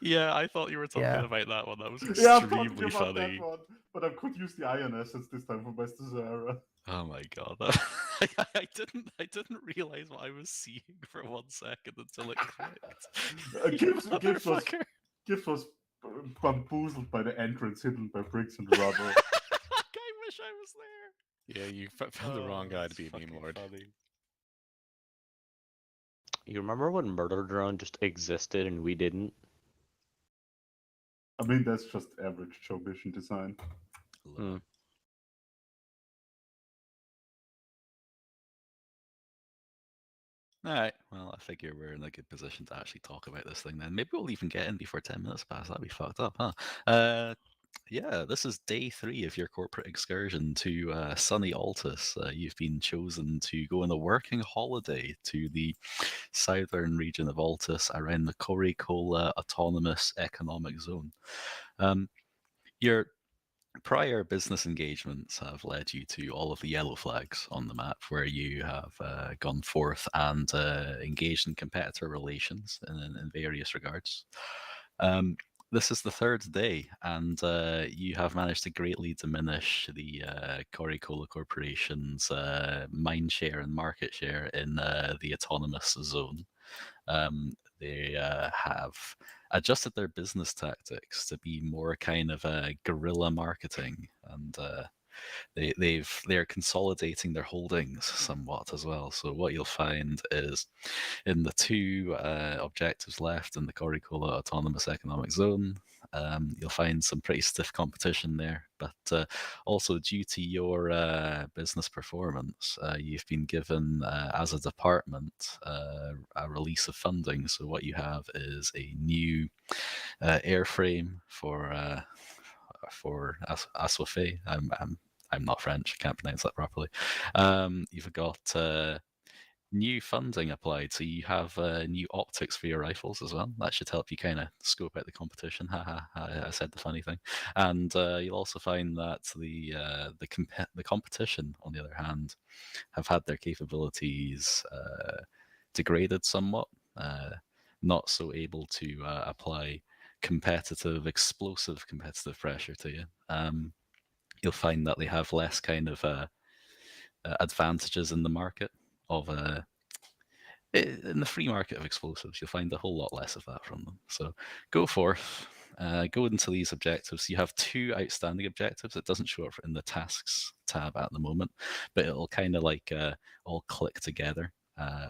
Yeah, I thought you were talking Yeah. about that one. That was Yeah, I'm talking extremely about that funny. one, but I could use the Iron Essence this time for my Stazera. Oh my god, I didn't realize what I was seeing for 1 second until it clicked. You Gibbs motherfucker! was bamboozled by the entrance hidden by bricks and rubble. I wish I was there. Yeah, you found the wrong guy to That's be a meme fucking lord. funny. You remember when Murder Drone just existed and we didn't? I mean, that's just average Joe Mission design. Hmm. Alright, well, I figure we're in a good position to actually talk about this thing then. Maybe we'll even get in before 10 minutes pass. That'd be fucked up, huh? Yeah, this is day 3 of your corporate excursion to sunny Altus. You've been chosen to go on a working holiday to the southern region of Altus around the Coca-Cola Autonomous Economic Zone. Your prior business engagements have led you to all of the yellow flags on the map where you have gone forth and engaged in competitor relations in various regards. This is the 3rd day, and you have managed to greatly diminish the Coca-Cola Corporation's mind share and market share in the autonomous zone. They have adjusted their business tactics to be more kind of guerrilla marketing, and they're consolidating their holdings somewhat as well. So what you'll find is in the 2 objectives left in the Coca-Cola Autonomous Economic Zone, you'll find some pretty stiff competition there. But also due to your business performance, you've been given, as a department, a release of funding. So what you have is a new airframe for Aswafé. I'm not French, I can't pronounce that properly. You've got new funding applied, so you have new optics for your rifles as well. That should help you kind of scope out the competition. Haha, I said the funny thing. And you'll also find that the competition, on the other hand, have had their capabilities degraded somewhat. Not so able to apply explosive competitive pressure to you. You'll find that they have less kind of advantages in the market of in the free market of explosives. You'll find a whole lot less of that from them. So go forth, go into these objectives. You have 2 outstanding objectives. It doesn't show up in the tasks tab at the moment, but it'll kind of like all click together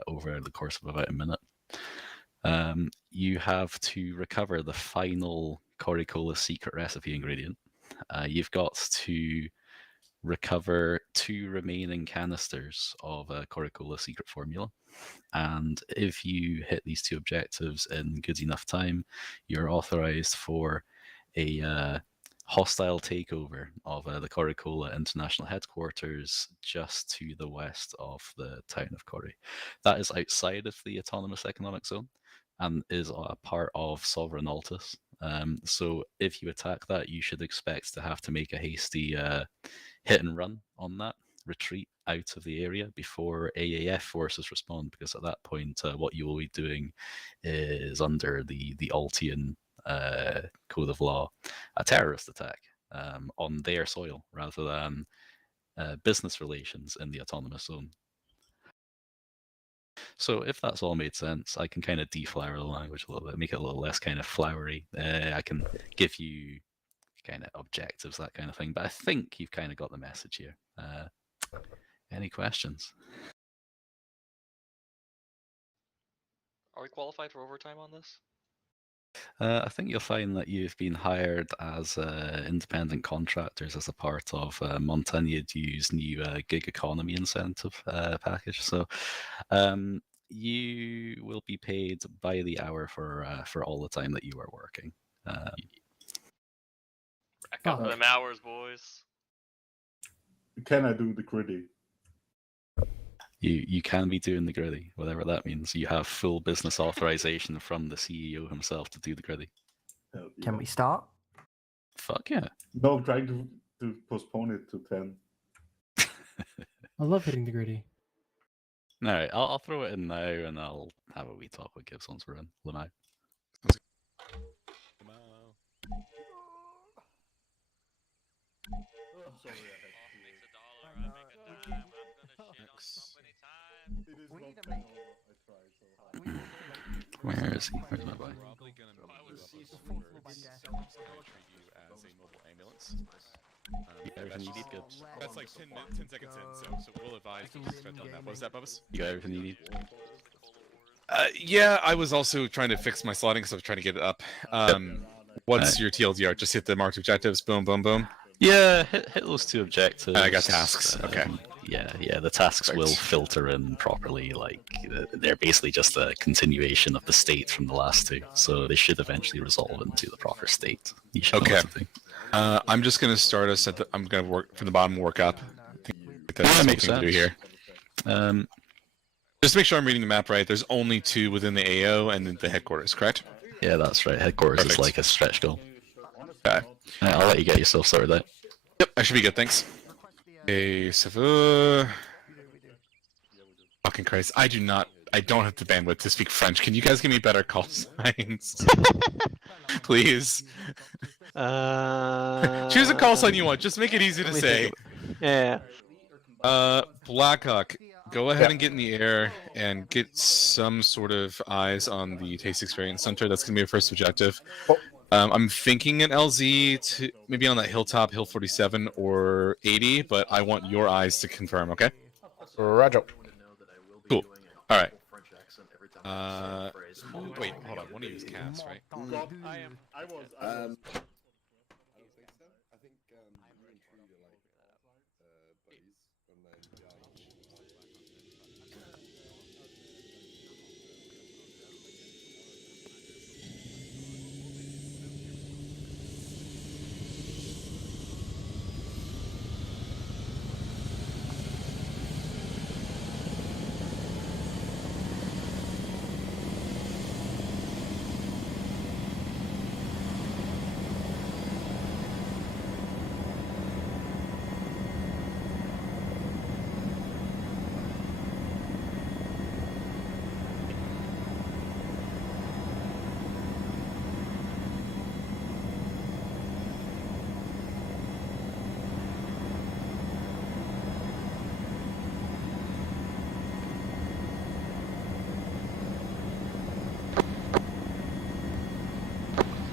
over the course of about a minute. You have to recover the final Coca-Cola secret recipe ingredient. You've got to recover 2 remaining canisters of Coca-Cola secret formula. And if you hit these 2 objectives in good enough time, you're authorized for a hostile takeover of the Coca-Cola International Headquarters just to the west of the town of Corrie. That is outside of the Autonomous Economic Zone and is a part of Sovereign Altus. So if you attack that, you should expect to have to make a hasty hit and run on that, retreat out of the area before AAF forces respond, because at that point, what you will be doing is under the Altian code of law, a terrorist attack on their soil rather than business relations in the autonomous zone. So if that's all made sense, I can kind of deflower the language a little bit, make it a little less kind of flowery. I can give you kind of objectives, that kind of thing. But I think you've kind of got the message here. Any questions? Are we qualified for overtime on this? I think you'll find that you've been hired as independent contractors as a part of Montagneux's new gig economy incentive package. So you will be paid by the hour for all the time that you are working. Rack up them hours, boys. Can I do the gritty? You can be doing the gritty, whatever that means. You have full business authorization from the CEO himself to do the gritty. Can we start? Fuck yeah. No, I'm trying to postpone it to 10. I love hitting the gritty. All right, I'll throw it in now, and I'll have a wee talk with Gibbs once we're in. Lamau. It is We not need to 10 make- over. I tried so hard. Where is he? Where's my boy? Probably gonna move you up a Fourth sword. floor by So death. I'm gonna treat you as a mobile ambulance. Everything you need, good. That's like 10 seconds in, so we'll advise you to spend on that. What was that, Bubba's? You got everything you need? Yeah, I was also trying to fix my slotting because I was trying to get it up. What's your TLDR? Just hit the marked objectives. Boom, boom, boom. Yeah, hit those 2 objectives. I got tasks, okay. Yeah, the tasks will filter in properly. Like, they're basically just a continuation of the state from the last 2, so they should eventually resolve into the proper state. You should know Okay. what to do. I'm just gonna start us at the. I'm gonna work from the bottom, work up. Yeah, That's that makes something to do sense. here. Just to make sure I'm reading the map right. There's only 2 within the AO and then the headquarters, correct? Yeah, that's right. Headquarters is Perfect. like a stretch goal. Okay. I'll let you get yourself sorted out. Yep, I should be good. Thanks. Okay, so. Fucking Christ! I don't have the bandwidth to speak French. Can you guys give me better call signs, please? Choose a call sign you want. Just make it easy to let me say. think Yeah. Blackhawk, go ahead and get in the air and get some sort of eyes on the Taste Experience Center. That's gonna be your first objective. I'm thinking an LZ to maybe on that hilltop, Hill 47 or 80, but I want your eyes to confirm. Okay. Roger. Cool. All right. Wait, hold on. One of you is Cass, right? God, I was.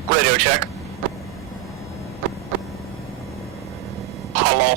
Radio check. Hello.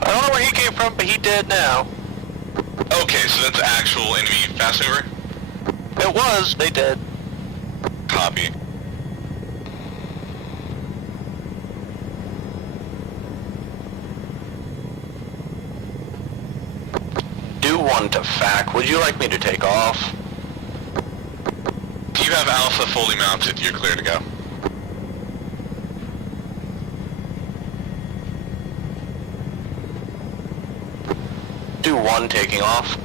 I don't know where he came from, but he did now. Okay, so that's actual enemy fast mover? It was, they did. Copy. Do one to FAC. Would you like me to take off? You have Alpha fully mounted. You're clear to go. Do one taking off.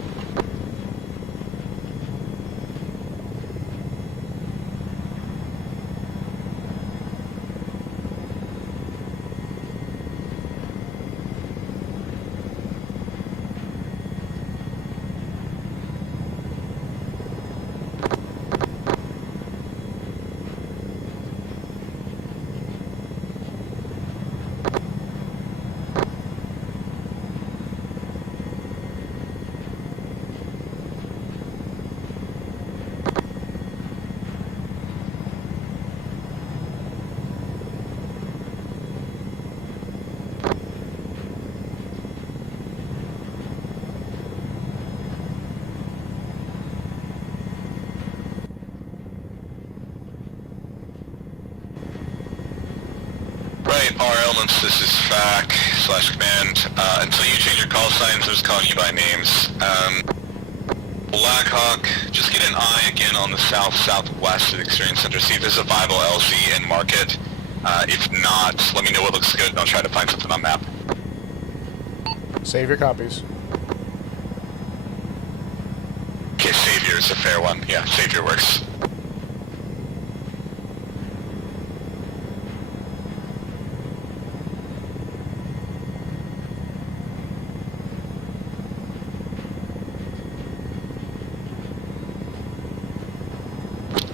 FAC/command. Until you change your call signs, I'm just calling you by names. Blackhawk, just get an eye again on the south-southwest of the Experience Center. See if there's a viable LZ and mark it. If not, let me know what looks good and I'll try to find something on map. Save your copies. Okay, Savior is a fair one. Yeah, Savior works.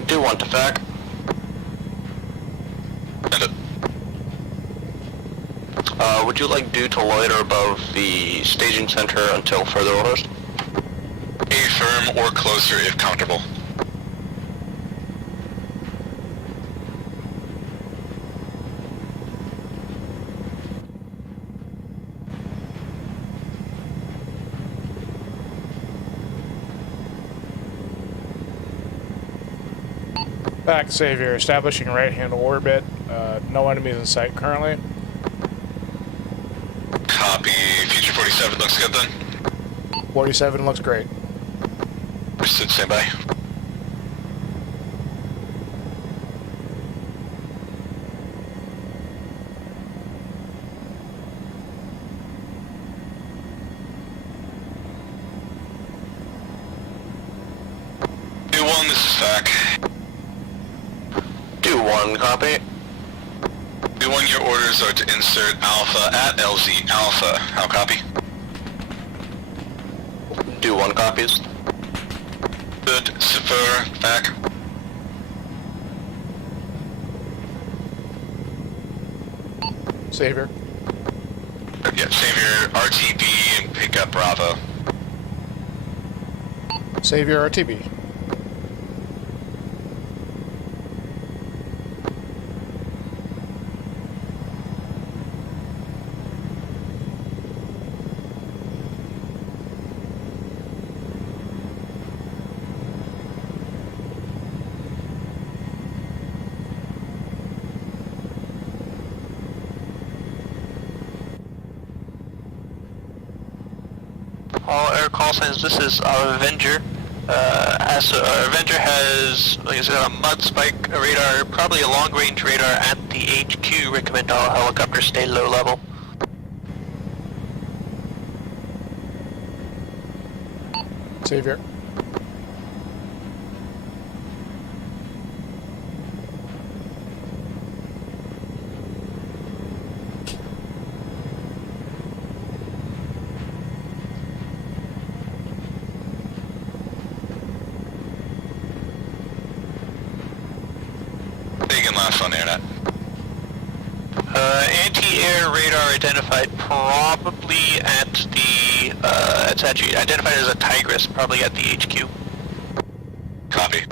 Do 1 to FAC. Send it. Would you like due to loiter above the staging center until further orders? A firm or closer if comfortable. Back, Savior. Establishing right-hand orbit. No enemies in sight currently. Copy. Future 47 looks good then. 47 looks great. Understood, stand by. Do 1, this is FAC. Do 1, copy. Do 1, your orders are to insert Alpha at LZ Alpha. How copy? Do 1 copies. Good. Sefer, FAC. Savior. Yeah, Savior, RTB, and pick up Bravo. Savior RTB. All air call signs, this is Avenger. Avenger has, like I said, a mud spike radar, probably a long-range radar at the HQ. Recommend all helicopters stay low level. Savior. Big and last on the internet. Anti-air radar identified probably at the, it's actually identified as a Tigris, probably at the HQ. Copy.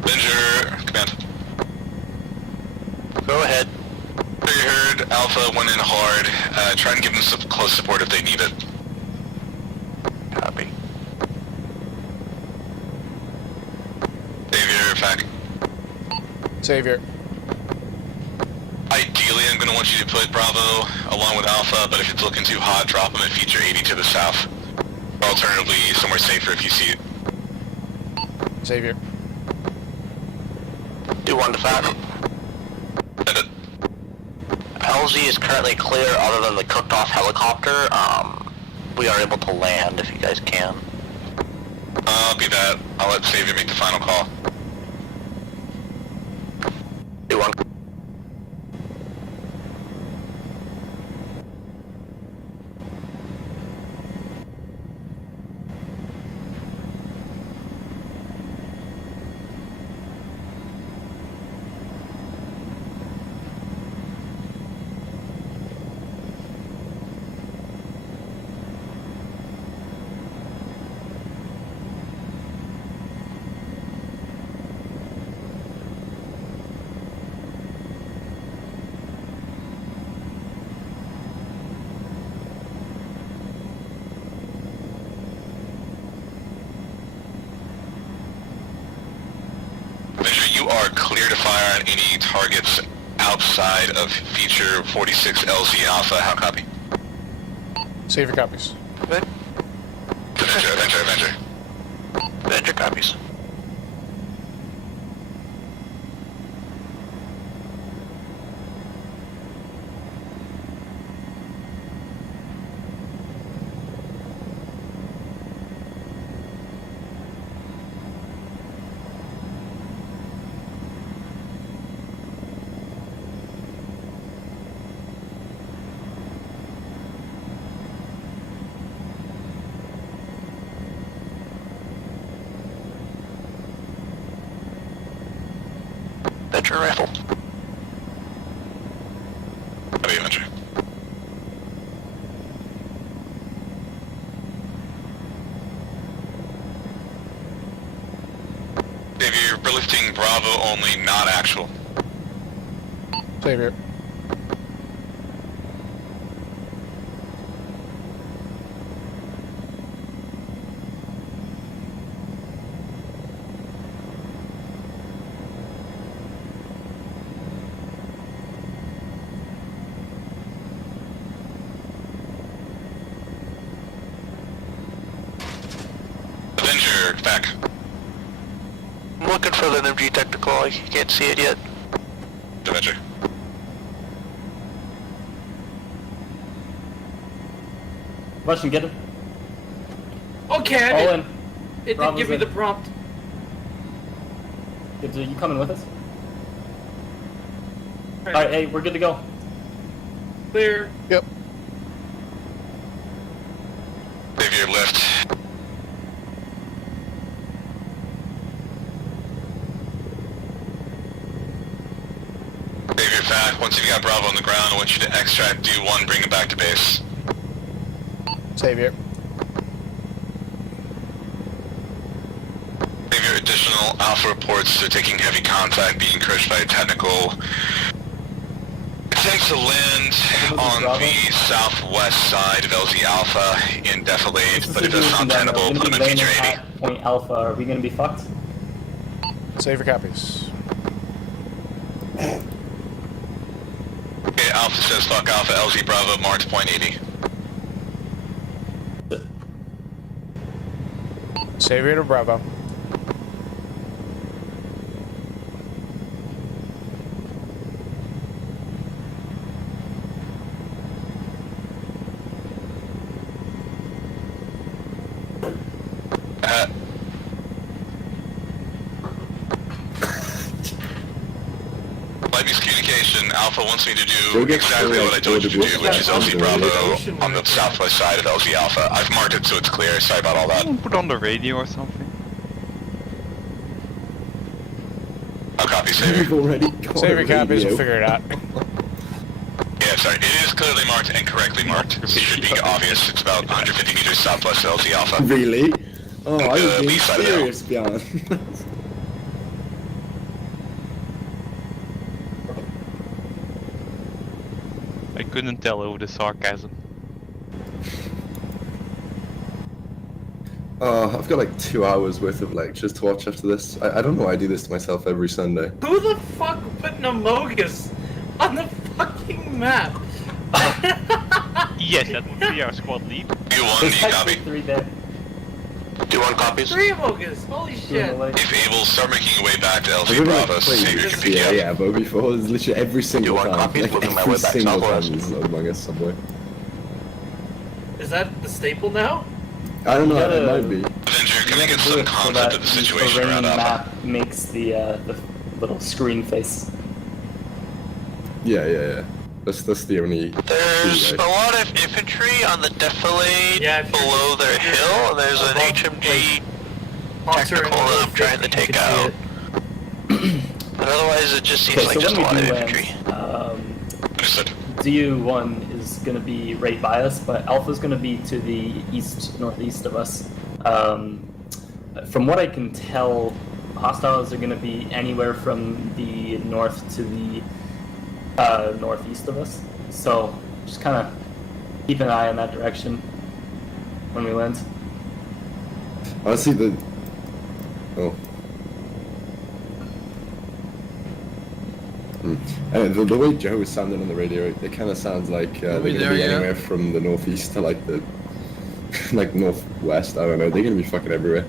Avenger, command. Go ahead. You heard Alpha went in hard. Try and give them some close support if they need it. Copy. Savior, FAC. Savior. Ideally, I'm going to want you to put Bravo along with Alpha, but if it's looking too hot, drop them at Feature 80 to the south. Or alternatively, somewhere safer if you see it. Savior. Do 1 to FAC. Send it. LZ is currently clear other than the cooked off helicopter. We are able to land if you guys can. I'll be that. I'll let Savior make the final call. Do 1. are clear to fire on any targets outside of feature 46 LZ Alpha. How copy? Save your copies. Avenger. Avenger copies. Avenger rifle. Copy, Avenger. Xavier, we're lifting Bravo only, not actual. Savior. Avenger, back. I'm looking for the NMG technical, I can't see it yet. Avenger. Russian, get him. Okay, All in. it Bravo's didn't give me in. the prompt. Good to, you coming with us? Alright, hey, we're good to go. Clear. Yep. Xavier, lift. Xavier, back. Once you've got Bravo on the ground, I want you to extract D1, bring it back to base. Savior. Xavier, additional Alpha reports are taking heavy contact, being encouraged by a technical. Attempts to land on the southwest side of LZ Alpha in Defilade, but if that's not tenable, put him in feature 80. Point Alpha, are we gonna be fucked? Save your copies. Okay, Alpha says fuck Alpha, LZ Bravo, marked point 80. Savior to Bravo. Light miscommunication. Alpha wants me to do exactly what I told you to do, which is LZ Bravo on the southwest side of LZ Alpha. I've marked it so it's clear. Sorry about all that. Put on the radio or something. I'll copy, Savior. already Save your copies, we'll figure it out. Yeah, sorry. It is clearly marked and correctly marked. It should be obvious. It's about 150 meters southwest of LZ Alpha. Really? Oh, I was being Lee side of the hill. serious, Bjorn. I couldn't tell over the sarcasm. Oh, I've got like 2 hours worth of lectures to watch after this. I don't know why I do this to myself every Sunday. Who the fuck put Namogus on the fucking map? Yes, that would be our squad lead. D1, There's D copy. actually 3 there. D1 copies. 3 Amogus, holy shit. If able, start making your way back to LZ I've been, like, Bravo so playing Savior this- can pick you yeah, up. yeah, but before, it's literally every single want time. copies? Like, Moving my every way back single time southwest. is Among Us somewhere. Is that the staple now? I don't know, You gotta- it might be. Avenger, can I You get gotta do some it so concept that of the the situation terrain around Alpha? map makes the little screen face. Yeah. That's the only... There's a way. lot of infantry on the defilade below their hill. There's an HMG technical that I'm trying to take out. But otherwise, it just seems Okay, like so just a when lot we of do infantry. land, Understood. DU1 is going to be right by us, but Alpha's going to be to the east-northeast of us. From what I can tell, hostiles are going to be anywhere from the north to the northeast of us. So just kind of keep an eye in that direction when we land. Honestly, the... Oh. And the way Joe is sounding on the radio, it kind of sounds like they're going to be anywhere from the northeast to like the like northwest. I don't know. They're going to be fucking everywhere.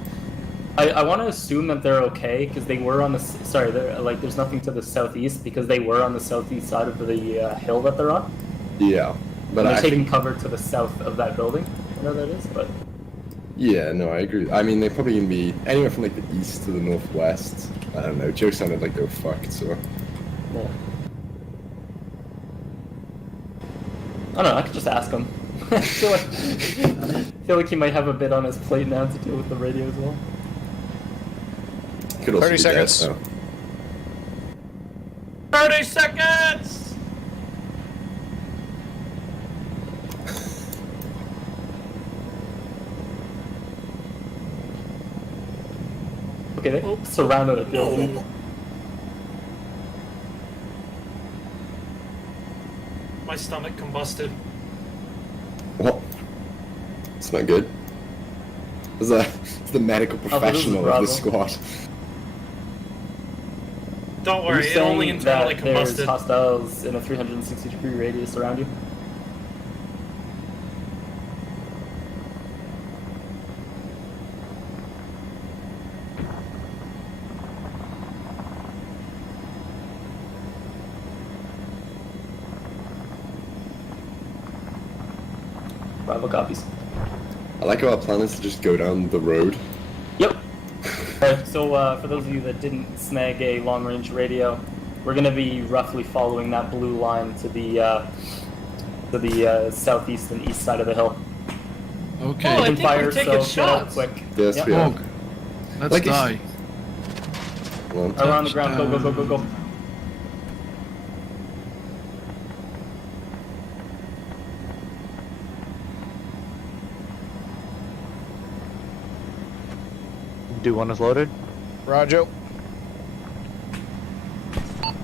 I want to assume that they're okay because they were on the there's nothing to the southeast because they were on the southeast side of the hill that they're on. Yeah, but they're taking cover to the south of that building. I know that is, but yeah, no, I agree. I mean, they're probably gonna be anywhere from like the east to the northwest. I don't know. Joe sounded like they were fucked, so. Yeah. I don't know. I could just ask him. I feel like he might have a bit on his plate now to deal with the radio as well. 30 seconds. 30 seconds! Okay, they surrounded a building. My stomach combusted. What? It's not good. It's the medical professional of the squad. Don't worry, it only internally combusted. There's hostiles in a 360-degree radius around you. Bravo copies. I like how our plan is to just go down the road. Yep. Alright, so for those of you that didn't snag a long-range radio, we're going to be roughly following that blue line to the southeast and east side of the hill. Okay. Oh, I think we're taking shots. Quick. Yes, yep. we are. Let's like die. Around the ground, go. Do one is loaded. Roger.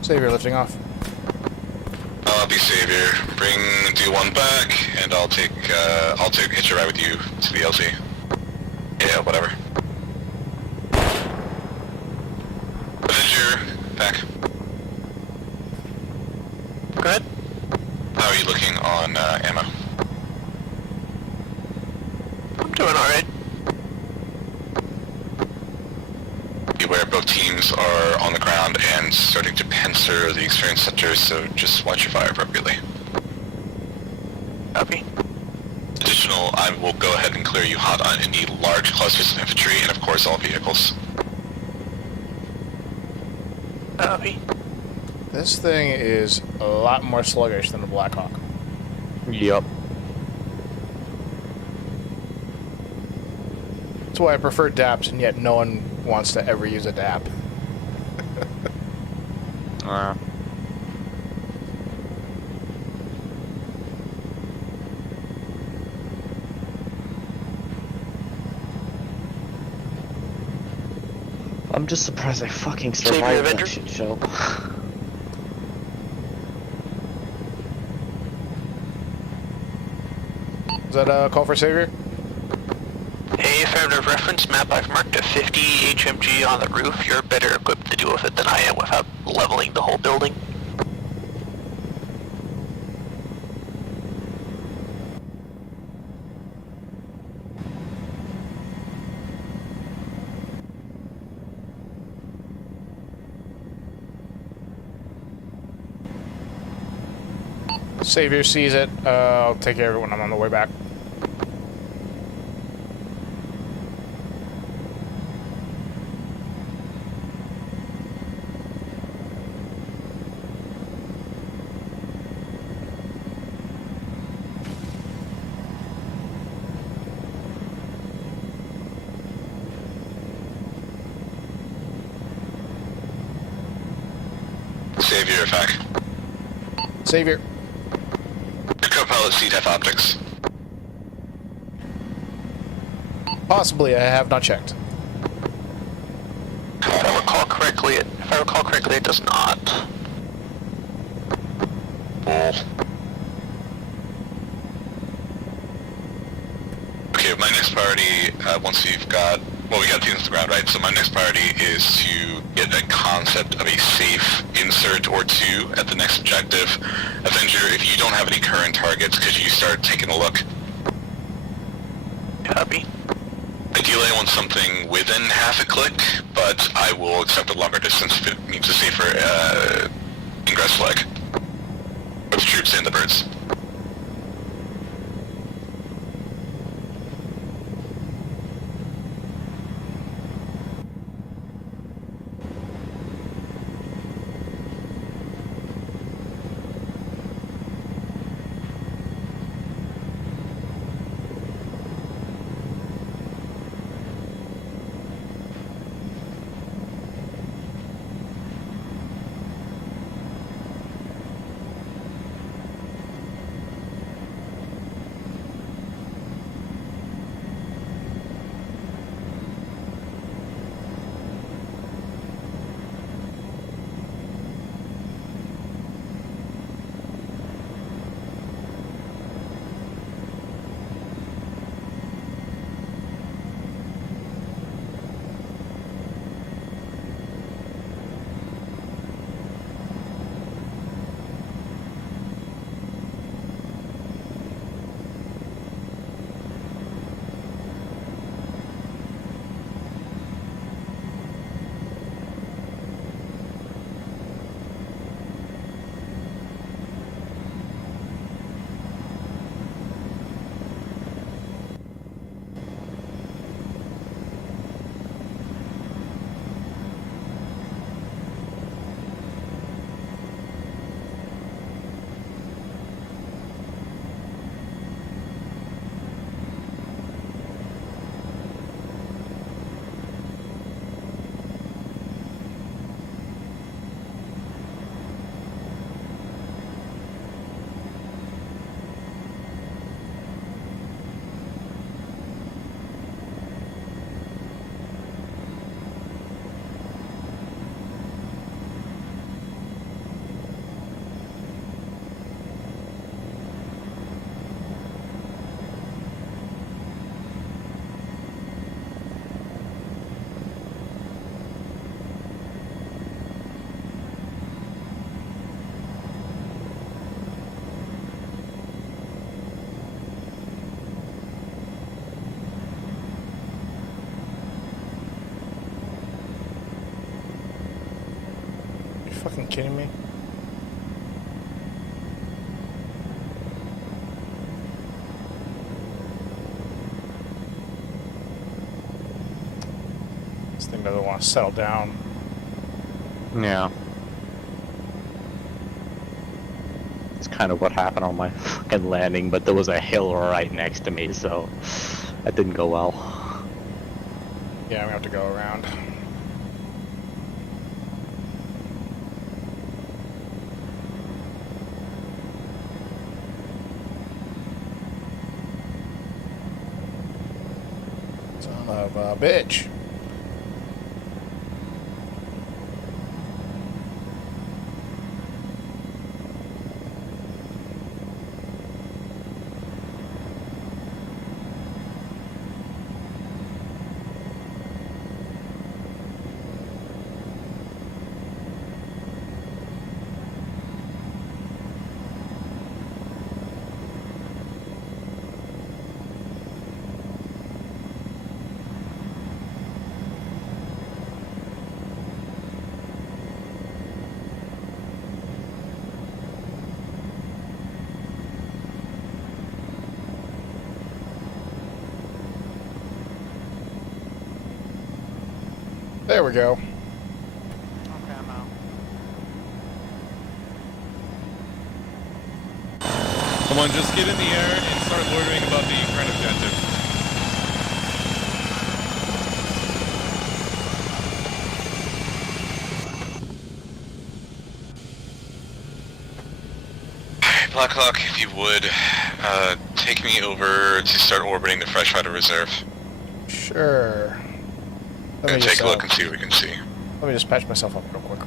Savior lifting off. I'll be Savior. Bring D1 back, and I'll hitch a ride with you to the LZ. Yeah, whatever. Avenger, back. Go ahead. How are you looking on ammo? I'm doing alright. Beware, both teams are on the ground and starting to pincer the experience center, so just watch your fire appropriately. Copy. Additional, I will go ahead and clear you hot on any large clusters of infantry and of course all vehicles. Copy. This thing is a lot more sluggish than the Blackhawk. Yep. That's why I prefer DAPs, and yet no one wants to ever use a DAP. I'm just surprised I fucking survived that shit show. Is that a call for Savior? Hey, affirmative reference map. I've marked a 50 HMG on the roof. You're better equipped to deal with it than I am without leveling the whole building. Savior sees it. I'll take care of it when I'm on the way back. Savior, back. Savior. Co-pilot CDEF optics. Possibly, I have not checked. If I recall correctly, it does not. Bull. Okay, my next priority, once we've got, well, we got teams on the ground, right? So my next priority is to get a concept of a safe insert or two at the next objective. Avenger, if you don't have any current targets, could you start taking a look? Copy. Ideally, I want something within half a click, but I will accept a longer distance if it means a safer ingress leg. With troops and the birds. Fucking kidding me? This thing doesn't want to settle down. Yeah. It's kind of what happened on my fucking landing, but there was a hill right next to me, so that didn't go well. Yeah, I'm gonna have to go around. Son of a bitch. There we go. Okay, I'm out. Come on, just get in the air and start loitering about the current objective. Black Hawk, if you would, take me over to start orbiting the Freshwater Reserve. Sure. And take a look and see what we can see. Let me just patch myself up real quick.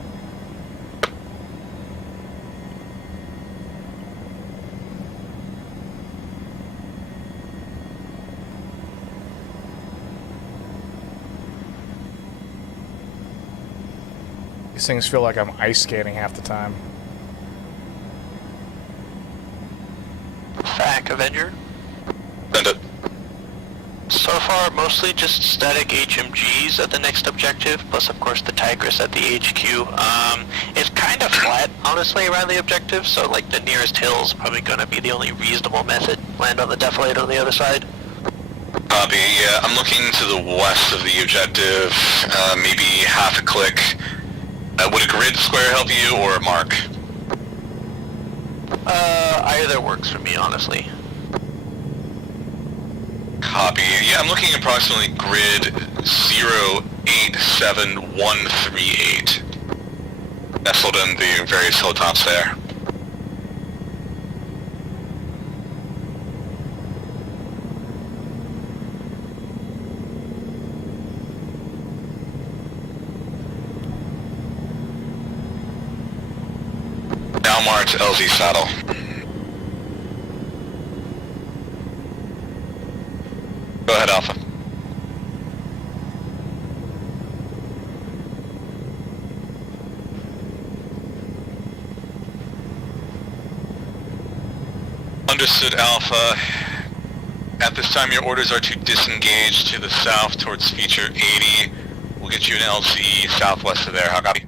things feel like I'm ice skating half the time. Fac, Avenger. Send it. So far, mostly just static HMGs at the next objective, plus of course the Tigris at the HQ. It's kind of flat, honestly, around the objective, so like the nearest hill is probably going to be the only reasonable method. Land on the deflator on the other side. Copy, yeah, I'm looking to the west of the objective, maybe half a click. Would a grid square help you, or a mark? Either works for me, honestly. Copy, yeah, I'm looking approximately grid 087138. Nestled in the various hilltops there. Now marked LZ saddle. Go ahead, Alpha. Understood, Alpha. At this time, your orders are to disengage to the south towards feature 80. We'll get you an LZ southwest of there. How copy?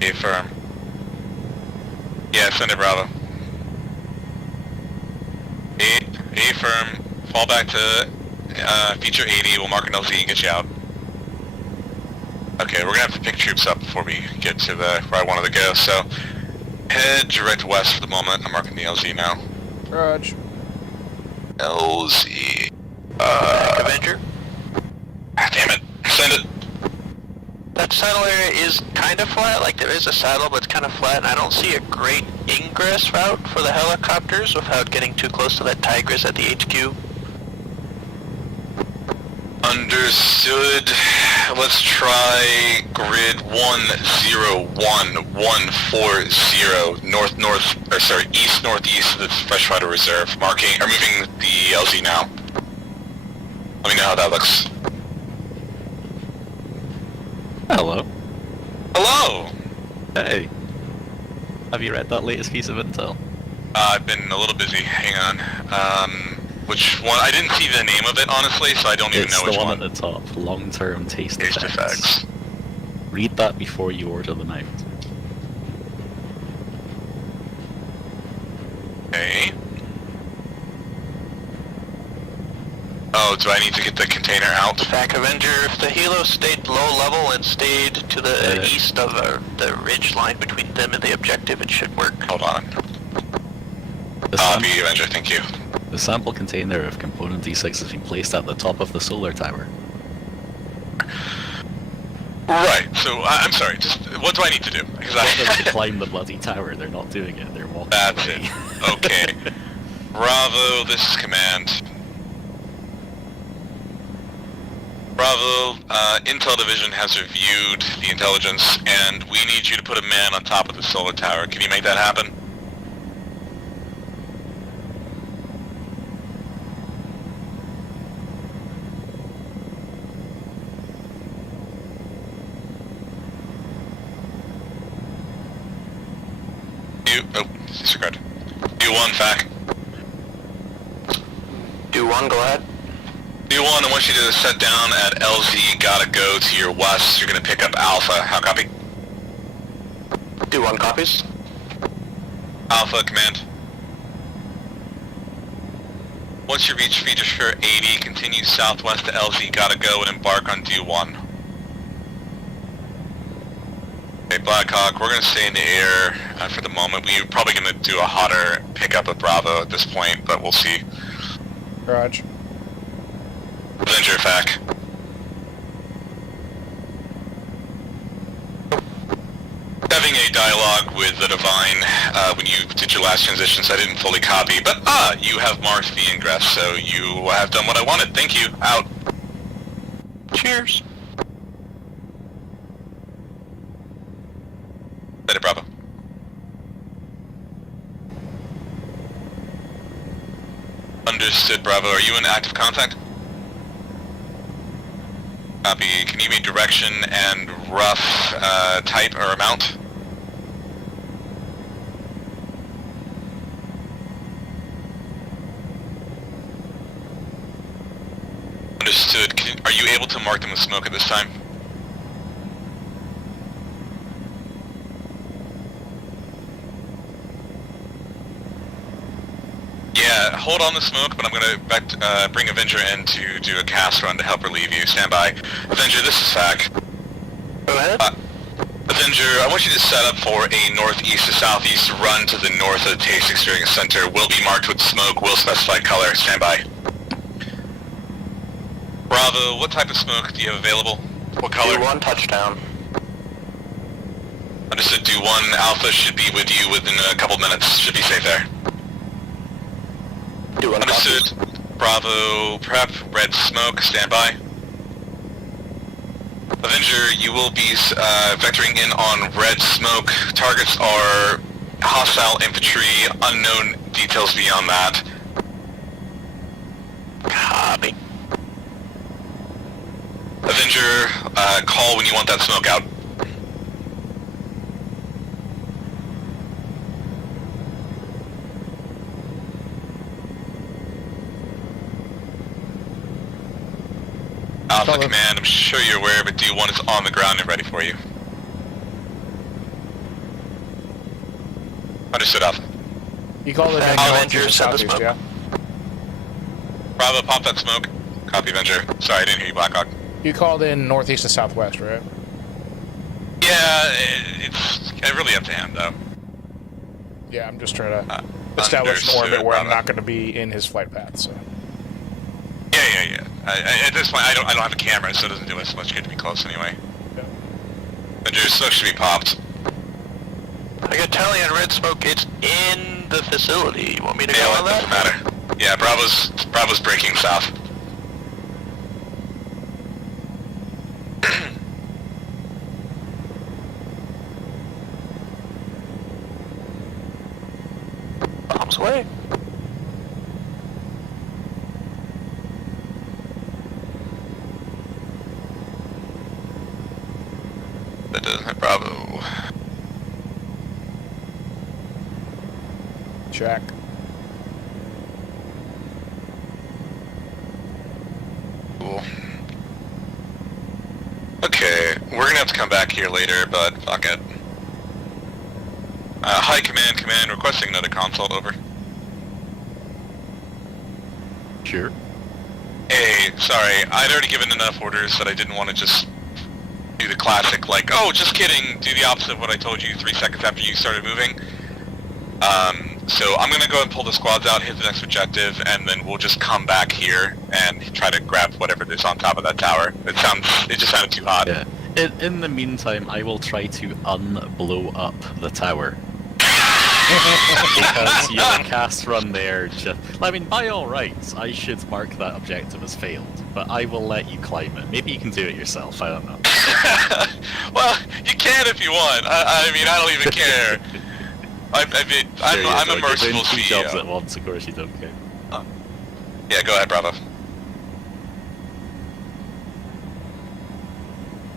Affirm. Yeah, send it, Bravo. Affirm. Fall back to feature 80. We'll mark an LZ and get you out. Okay, we're gonna have to pick troops up before we get to where I wanted to go, so head direct west for the moment. I'm marking the LZ now. Raj. LZ. Avenger? Damn it. Send it. That saddle area is kind of flat, like there is a saddle, but it's kind of flat, and I don't see a great ingress route for the helicopters without getting too close to that Tigris at the HQ. Understood. Let's try grid 101140 east northeast of the Freshwater Reserve. Moving the LZ now. Let me know how that looks. Hello. Hello. Hey. Have you read that latest piece of intel? I've been a little busy. Hang on. Which one? I didn't see the name of it, honestly, so I don't even know which one. It's the one at the top. Long-term taste Taste effects. effects. Read that before you order them out. Okay. Oh, do I need to get the container out? Fac, Avenger, if the helo stayed low level and stayed to the east of the ridge line between them and the objective, it should work. Hold on. The Copy, Avenger, thank you. The sample container of component D6 has been placed at the top of the solar tower. Right, so I'm sorry, just what do I need to do? Because Want them to climb the bloody tower, they're not doing it, they're walking That's away. it. Okay. Bravo, this is command. Bravo, Intel Division has reviewed the intelligence, and we need you to put a man on top of the solar tower. Can you make that happen? Disregard. Do one, Fac. Do one, go ahead. Do one, I want you to set down at LZ, gotta go to your west. You're gonna pick up Alpha. How copy? Do one, copies. Alpha, command. Once you reach feature 80, continue southwest to LZ, gotta go, and embark on Do 1. Okay, Blackhawk, we're gonna stay in the air for the moment. We're probably gonna do a hotter pickup of Bravo at this point, but we'll see. Raj. Avenger, Fac. Having a dialogue with the Divine when you did your last transitions, I didn't fully copy, but you have marked the ingress, so you have done what I wanted. Thank you. Out. Cheers. Later, Bravo. Understood, Bravo. Are you in active contact? Copy. Can you give me direction and rough type or amount? Understood. Are you able to mark them with smoke at this time? Yeah, hold on the smoke, but I'm gonna bring Avenger in to do a cast run to help relieve you. Stand by. Avenger, this is Fac. Go ahead. Avenger, I want you to set up for a northeast to southeast run to the north of the Taste Experience Center. Will be marked with smoke, will specify color. Stand by. Bravo, what type of smoke do you have available? What color? Do-1 touchdown. Understood. Do-1, Alpha should be with you within a couple minutes. Should be safe there. Do-1 Understood. Bravo, prep, red smoke, stand by. Avenger, you will be vectoring in on red smoke. Targets are hostile infantry, unknown details beyond that. Copy. Avenger, call when you want that smoke out. Alpha Follow. Command, I'm sure you're aware, but D1 is on the ground and ready for you. Understood, Alpha. You called it Avenger, northeast send the southeast, smoke. yeah? Bravo, pop that smoke. Copy, Avenger. Sorry, I didn't hear you, Blackhawk. You called in northeast to southwest, right? Yeah, it's really up to him, though. Yeah, I'm just trying to establish an orbit where I'm not going to be in his flight path, so... Yeah. At this point, I don't have a camera, so it doesn't do us much good to be close anyway. Yeah. Avenger, smoke should be popped. I got tally on red smoke. It's in the facility. You want me to go Yeah, on it doesn't that? matter. Yeah, Bravo's breaking south. Bombs away. That doesn't hit Bravo. Check. Cool. Okay, we're gonna have to come back here later, but fuck it. Hi, Command, requesting another consult, over. Sure. Hey, sorry, I'd already given enough orders that I didn't want to just do the classic, like, oh, just kidding, do the opposite of what I told you 3 seconds after you started moving. So I'm gonna go ahead and pull the squads out, hit the next objective, and then we'll just come back here and try to grab whatever is on top of that tower. It just sounded too hot. Yeah. In the meantime, I will try to unblow up the tower. Because your cast run there just... I mean, by all rights, I should mark that objective as failed, but I will let you climb it. Maybe you can do it yourself, I don't know. Well, you can if you want. I mean, I don't even care. I'm a merciful two CEO. jobs at once, of course you don't care. Yeah, go ahead, Bravo.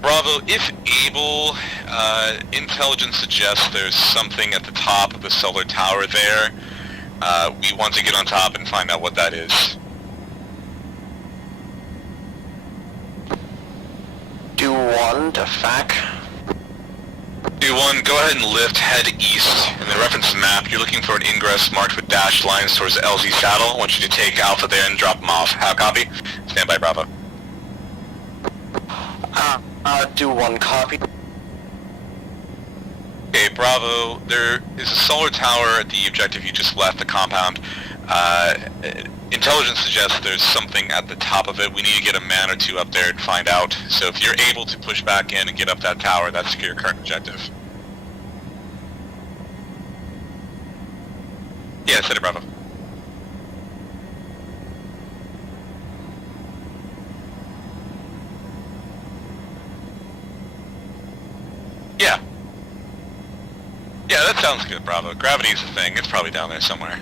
Bravo, if able, intelligence suggests there's something at the top of the solar tower there. We want to get on top and find out what that is. Do-1 to FAC. Do-1, go ahead and lift, head east. In the reference map, you're looking for an ingress marked with dashed lines towards the LZ saddle. I want you to take Alpha there and drop them off. How copy? Stand by, Bravo. Do-1 copy. Okay, Bravo, there is a solar tower at the objective you just left, the compound. Intelligence suggests there's something at the top of it. We need to get a man or two up there and find out. So if you're able to push back in and get up that tower, that's your current objective. Yeah, set it, Bravo. Yeah. Yeah, that sounds good, Bravo. Gravity's a thing. It's probably down there somewhere.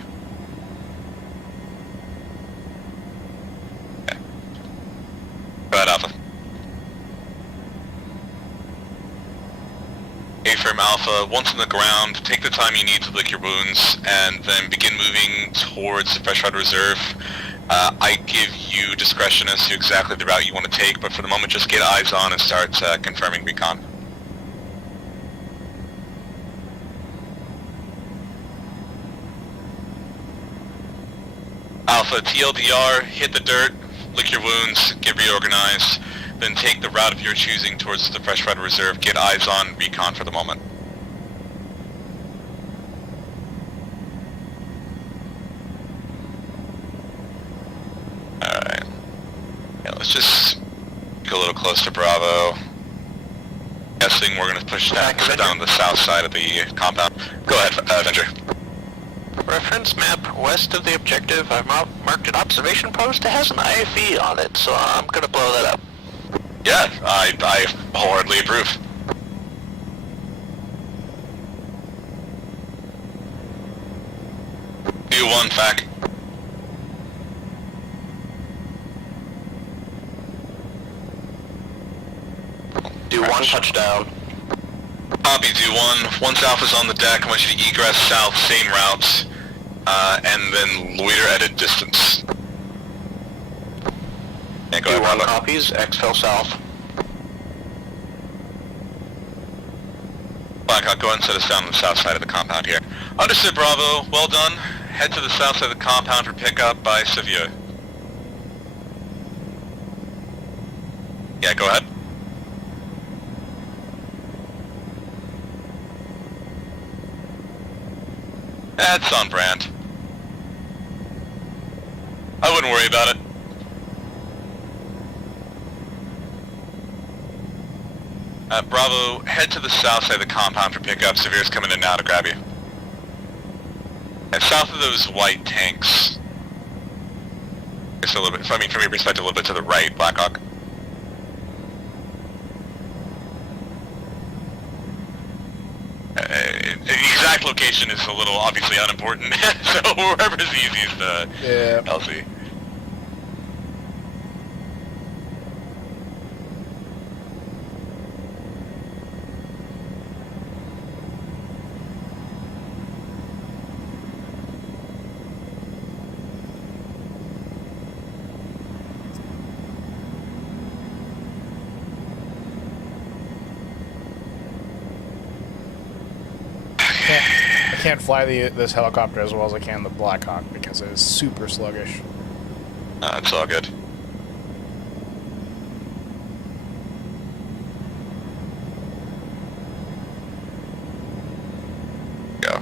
from Alpha. Once on the ground, take the time you need to lick your wounds, and then begin moving towards the Fresh Water Reserve. I give you discretion as to exactly the route you want to take, but for the moment just get eyes on and start confirming recon. Alpha, TLDR, hit the dirt, lick your wounds, get reorganized, then take the route of your choosing towards the Fresh Water Reserve, get eyes on recon for the moment. Alright. Yeah, let's just go a little close to Bravo. Guessing we're gonna push down the south side of the compound. Go ahead, Avenger. Reference map west of the objective. I've marked an observation post. It has an IFE on it, so I'm gonna blow that up. Yeah, I wholeheartedly approve. Do one fac. Do one touchdown. Copy, do one. Once Alpha's on the deck, I want you to egress south, same route, and then loiter at a distance. Yeah, go Do ahead, one Bravo. copies, exfil south. Blackhawk, go ahead and set us down on the south side of the compound here. Understood, Bravo. Well done. Head to the south side of the compound for pickup by Sevilla. Yeah, go ahead. That's on brand. I wouldn't worry about it. Bravo, head to the south side of the compound for pickup. Severe's coming in now to grab you. And south of those white tanks. Just a little bit, I mean, from your perspective, a little bit to the right, Blackhawk. The exact location is a little obviously unimportant, so wherever's easiest, Yeah. LC. I can't fly this helicopter as well as I can the Black Hawk because it is super sluggish. It's all good. Go.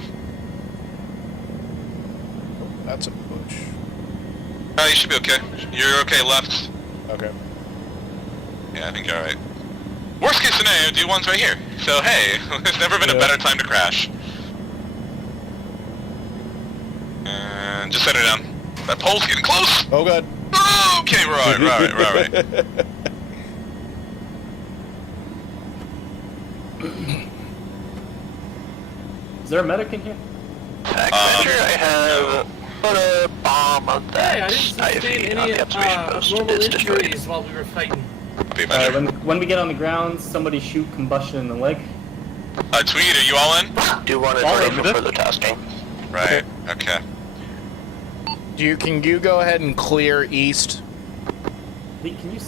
That's a push. You should be okay. You're okay left. Okay. Yeah, I think you're alright. Worst case scenario, D1's right here. So hey, there's never been a better time to crash. And just set her down. That pole's getting close! Oh god. Oh, okay, we're alright, we're alright. Is there a medic in here? Adventure, I have put a bomb on that Hey, I didn't sustain IFE on any the observation post. normal It's destroyed. injuries while we were fighting. When we get on the ground, somebody shoot combustion in the leg. Tweed, are you all in? Do one is All ready in. for further tasking. Right, okay. Can you go ahead and clear east? Lee, can you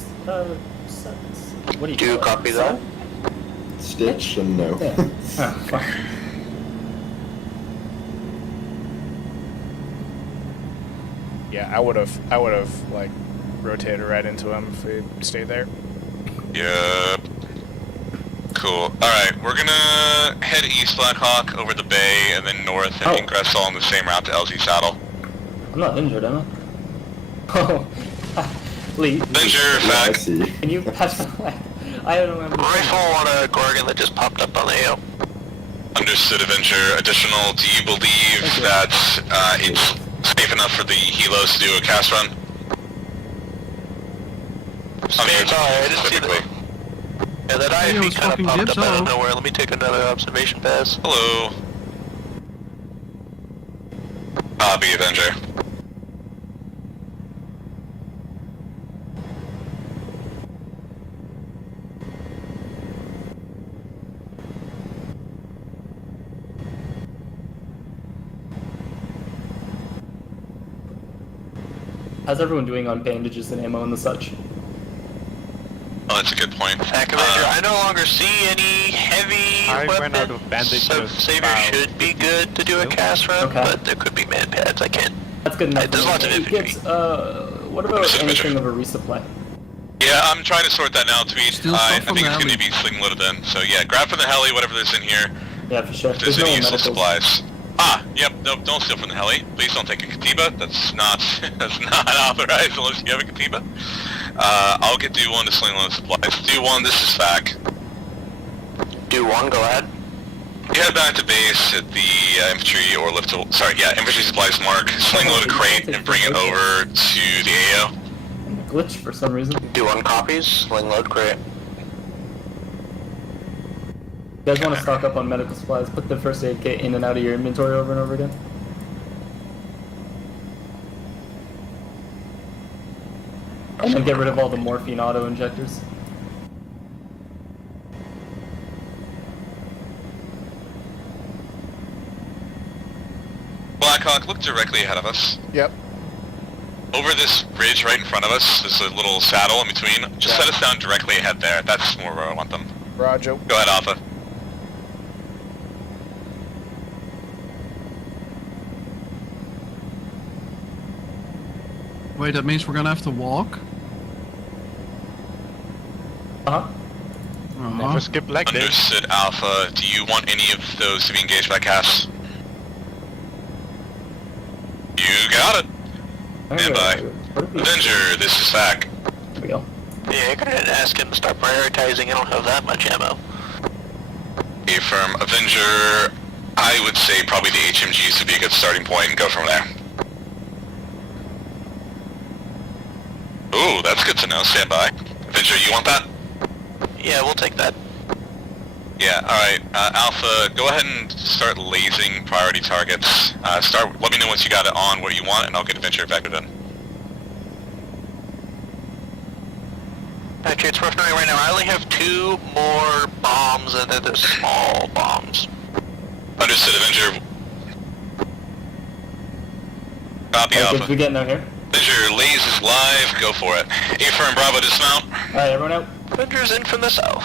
what do you Do you call it? copy that? Stitch and no. Yeah. Oh, fuck. Yeah, I would have like rotated right into him if we stayed there. Yep. Cool. Alright, we're gonna head east, Blackhawk, over the bay, and then north, and ingress all on the same route to LZ Saddle. I'm not injured, am I? Oh, Lee. Avenger, I fac. see. Can you patch my leg? I don't remember. Rifle on a Gorgon that just popped up on the hill. Understood, Avenger. Additional, do you believe that it's safe enough for the helos to do a cast run? Stand by, I just see that. Yeah, that IFE kind of popped up out of nowhere. Let me take another observation pass. Hello. Copy, Avenger. How's everyone doing on bandages and ammo and the such? Oh, that's a good point. Attack Avenger, I no longer see any heavy I weapons. ran out of bandages So Savior about- should be good to do a cast run, Okay. but there could be man pads. I can't. That's good enough. There's lots of infantry. Gibbs, what about Mr. anything of a resupply? Yeah, I'm trying to sort that now, Tweed. Still I stuff from think the it's going to heli. be sling loaded in. So yeah, grab from the heli, whatever there's in here. Yeah, for sure. If there's no any useful medicals. supplies. Yep, nope, don't steal from the heli. Please don't take a Katiba. That's not authorized unless you have a Katiba. I'll get D1 to sling load supplies. D1, this is FAC. Do one, go ahead. You head back to base at the infantry or infantry supplies mark. Sling load a crate and bring it over to the AO. And the glitch for some reason. Do one copies, sling load crate. You guys want to stock up on medical supplies? Put the first aid kit in and out of your inventory over and over again. And then get rid of all the morphine auto injectors. Blackhawk, look directly ahead of us. Yep. Over this ridge right in front of us, there's a little saddle in between. Just set us down directly ahead there. That's more where I want them. Roger. Go ahead, Alpha. Wait, that means we're gonna have to walk? Uh-huh. Never skip leg day. Understood, Alpha. Do you want any of those to be engaged by Cass? You got it. Stand by. Avenger, this is FAC. There we go. Yeah, go ahead and ask him to start prioritizing. I don't have that much ammo. Affirm. Avenger, I would say probably the HMGs would be a good starting point and go from there. Ooh, that's good to know. Stand by. Avenger, you want that? Yeah, we'll take that. Yeah, alright. Alpha, go ahead and start lasing priority targets. Let me know once you got it on what you want, and I'll get Adventure vectored in. Actually, it's worth knowing right now, I only have 2 more bombs, and they're the small bombs. Understood, Avenger. Copy, Alright, Alpha. Gibbs, we getting out here? Avenger, laze is live. Go for it. Affirm, Bravo, dismount. Alright, everyone out. Avenger's in from the south.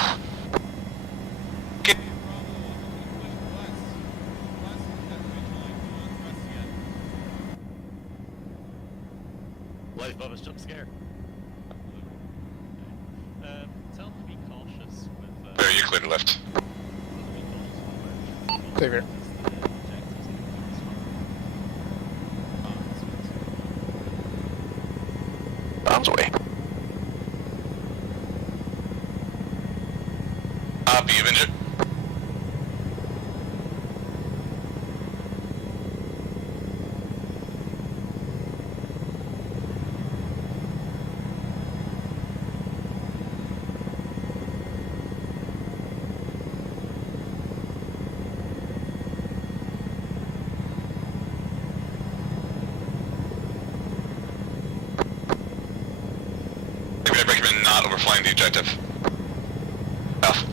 Life of us jump scare. Tell them to be cautious with. There, you clear to lift. Xavier. Bombs away. Copy, Avenger. I recommend not overflying the objective. South.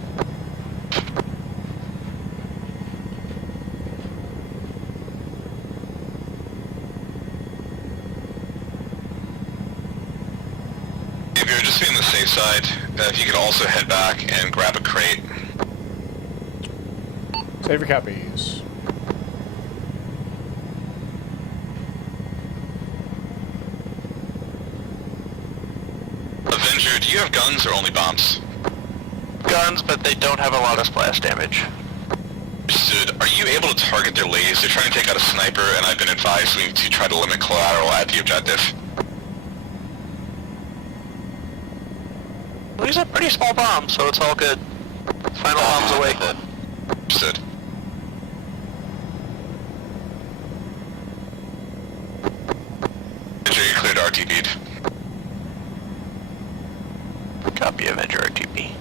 If you're just being on the safe side, if you could also head back and grab a crate. Xavier copies. Avenger, do you have guns or only bombs? Guns, but they don't have a lot of splash damage. Understood. Are you able to target their lays? They're trying to take out a sniper, and I've been advised we need to try to limit collateral at the objective. Well, these are pretty small bombs, so it's all good. Final bombs away. Understood. Avenger, you're cleared RTP'd. Copy Avenger RTP.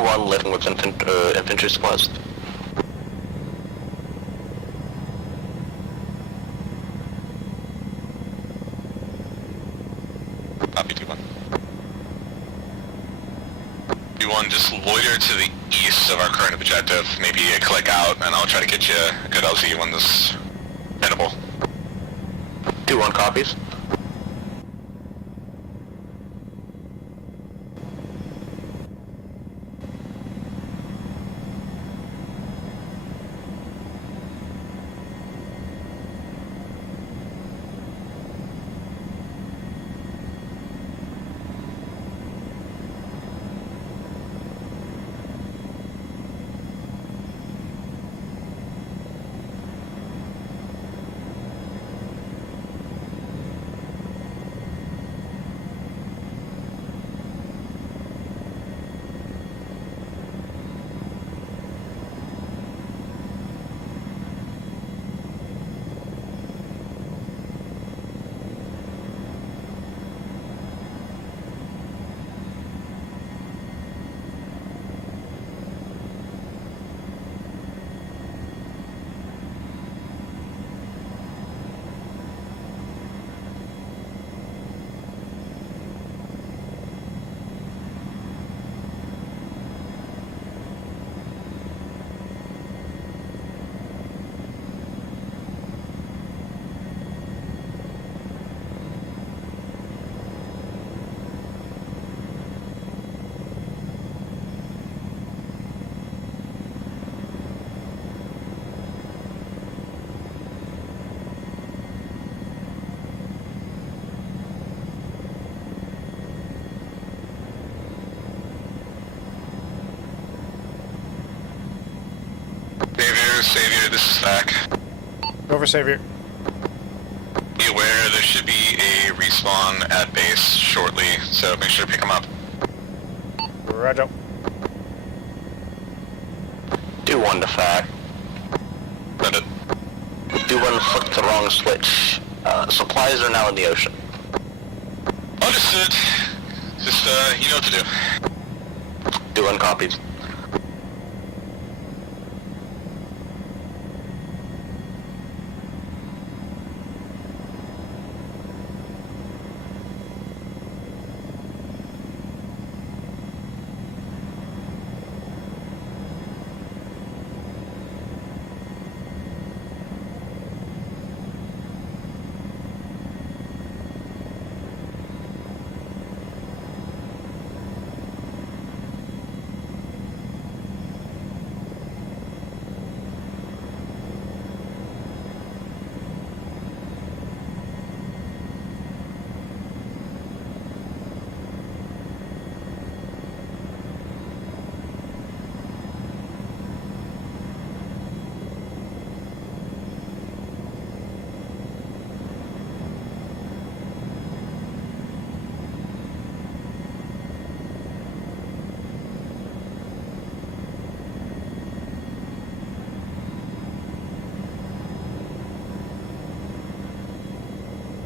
2-1 living with infantry supplies. Copy 2-1. 2-1, just loiter to the east of our current objective, maybe a click out, and I'll try to get you a good LZ when this is tenable. 2-1 copies. Savior, this is Zach. Over, Savior. Be aware there should be a respawn at base shortly, so make sure to pick them up. Roger. 2-1 to FAC. Send it. 2-1 flipped the wrong switch. Supplies are now in the ocean. Understood. Just, you know what to do. 2-1 copies.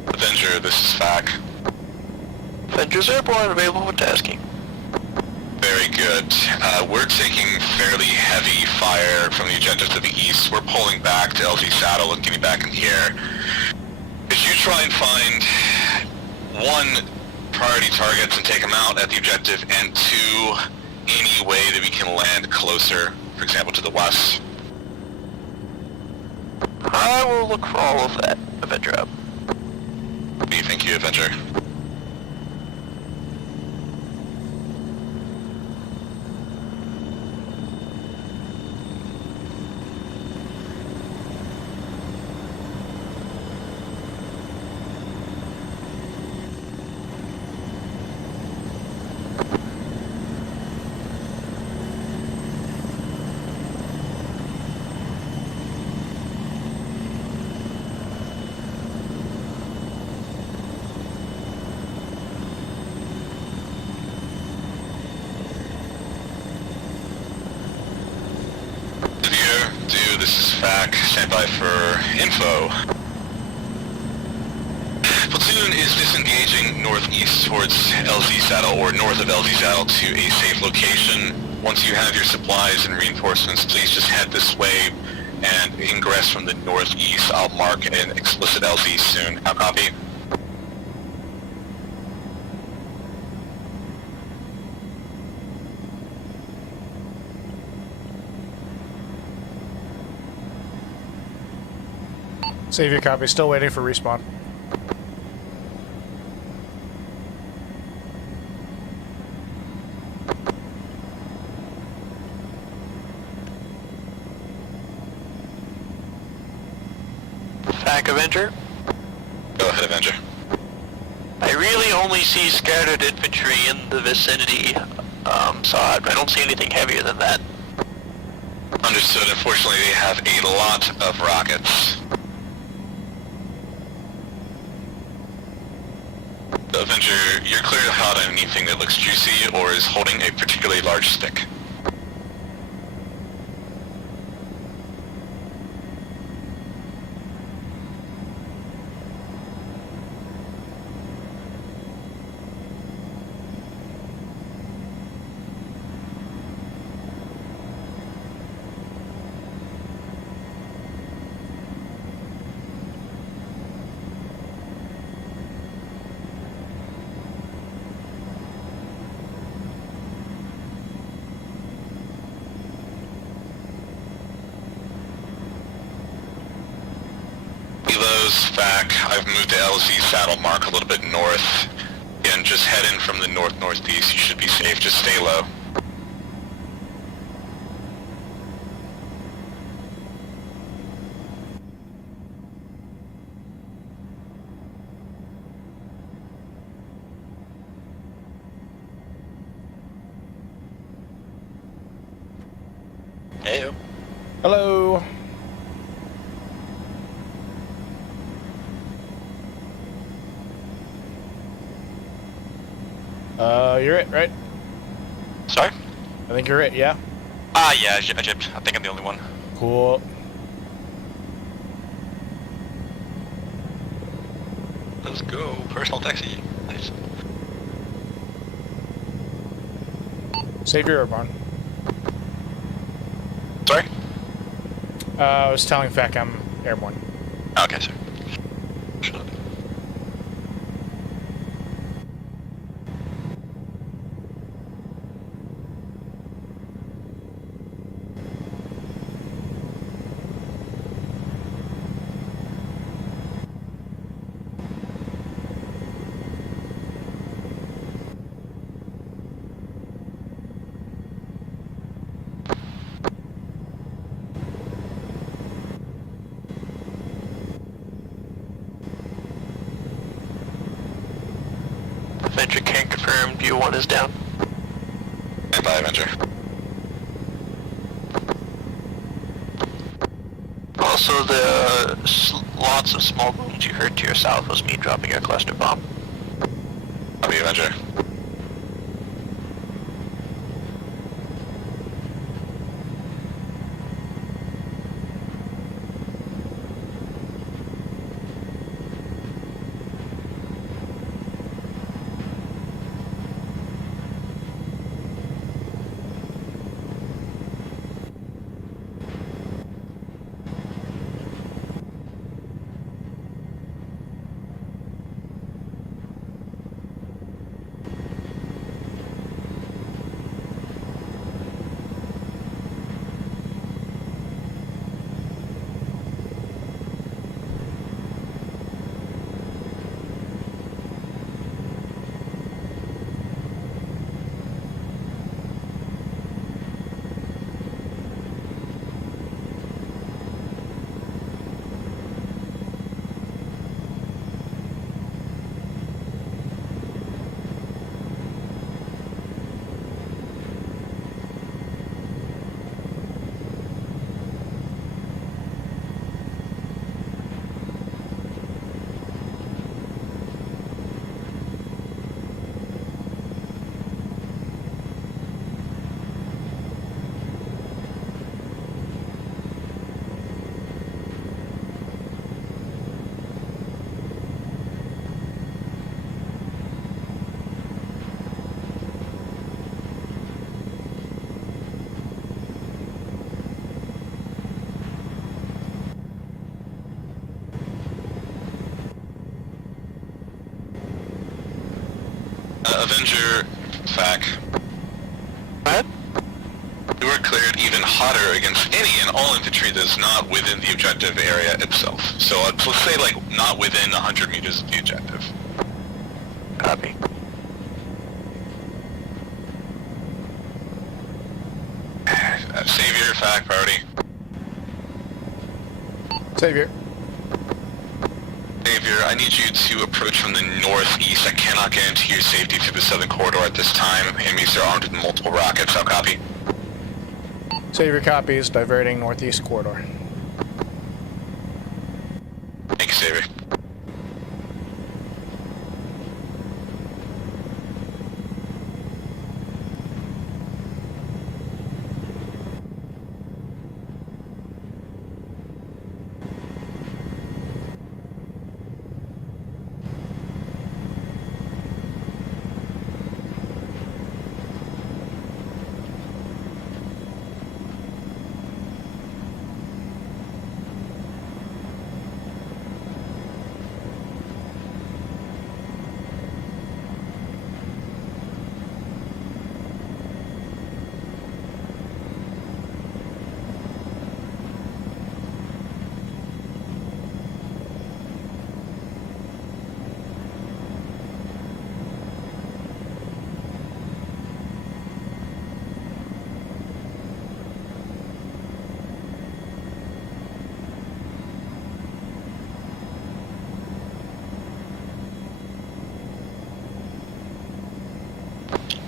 Avenger, this is FAC. Avengers Airborne available for tasking. Very good. We're taking fairly heavy fire from the objective to the east. We're pulling back to LZ Saddle and getting back in here. Could you try and find one, priority targets and take them out at the objective, and two, any way that we can land closer, for example, to the west? I will look for all of that, Avenger up. Thank you, Avenger. This is FAC, stand by for info. Platoon is disengaging northeast towards LZ Saddle, or north of LZ Saddle, to a safe location. once you have your supplies and reinforcements, please just head this way and ingress from the northeast. I'll mark an explicit LZ soon. How copy? Savior copy. Still waiting for respawn. Back, Avenger. Go ahead, Avenger. I really only see scattered infantry in the vicinity, so I don't see anything heavier than that. Understood. Unfortunately, they have a lot of rockets. Avenger, you're clear to hot on anything that looks juicy or is holding a particularly large stick. Back. I've moved the LZ saddle mark a little bit north. Again, just head in from the north-northeast. You should be safe. Just stay low. Heyo. Hello. You're it, right? Sorry? I think you're it, yeah? Yeah, Egypt. I think I'm the only one. Cool. Let's go. Personal taxi. Nice. Savior airborne. Sorry? I was telling Feck I'm airborne. Okay, sir. Shut up. Avenger can confirm View 1 is down. Stand by, Avenger. Also, the lots of small wounds you heard to your south was me dropping a cluster bomb. Copy, Avenger. Avenger, FAC. What? You are cleared even hotter against any and all infantry that is not within the objective area itself. So let's say like not within 100 meters of the objective. Copy. Savior, FAC, priority. Savior. Savior, I need you to approach from the northeast. I cannot guarantee your safety through the southern corridor at this time. Enemies are armed with multiple rockets. I'll copy. Savior copies, diverting northeast corridor. Thank you, Savior.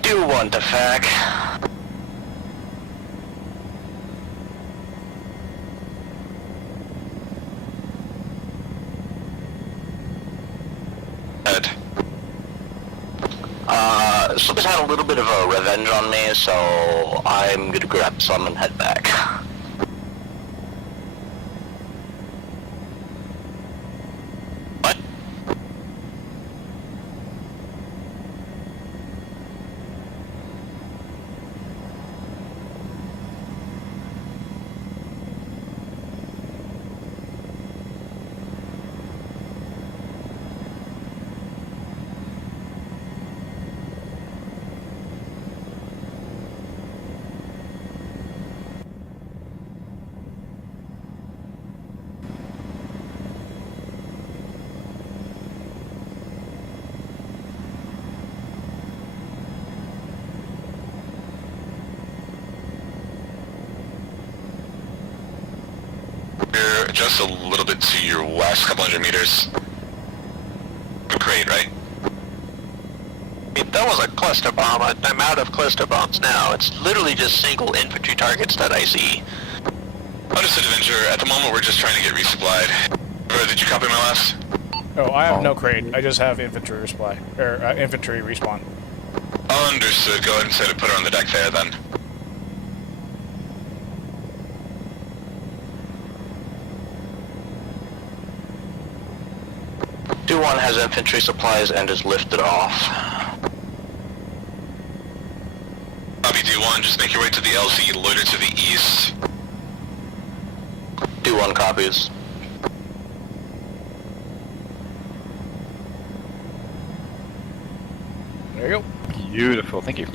Do want to FAC. Head. So this had a little bit of a revenge on me, so I'm gonna grab some and head back. What? You're just a little bit to your west, couple hundred meters. Great, right? That was a cluster bomb. I'm out of cluster bombs now. It's literally just single infantry targets that I see. Understood, Avenger. At the moment, we're just trying to get resupplied. Did you copy my last? Oh, I have no crate. I just have infantry resupply, or infantry respawn. Understood. Go ahead and set it. Put her on the deck there, then. Do-1 has infantry supplies and is lifted off. Copy, D1. Just make your way to the LZ. Loiter to the east. Do-1 copies. There you go. Beautiful, thank you.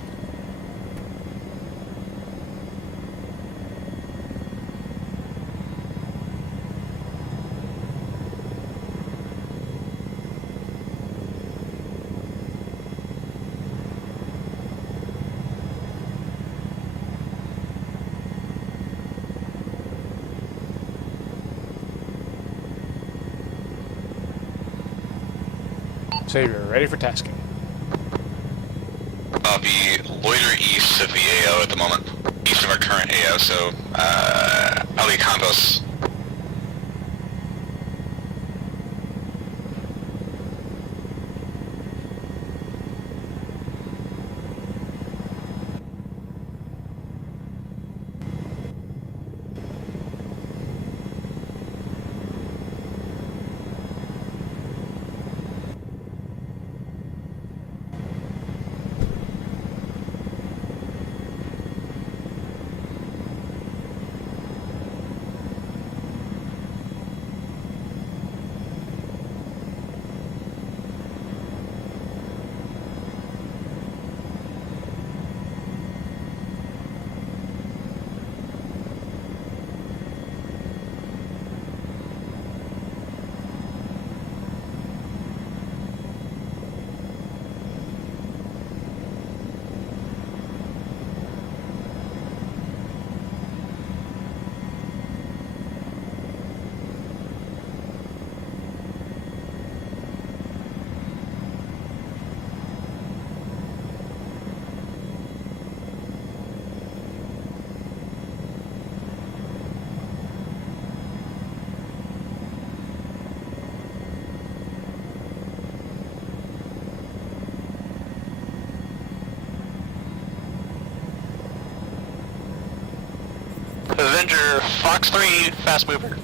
Savior, ready for tasking. Copy. Loiter east of the AO at the moment. East of our current AO, so, Ali Campos. Fox 3, fast mover.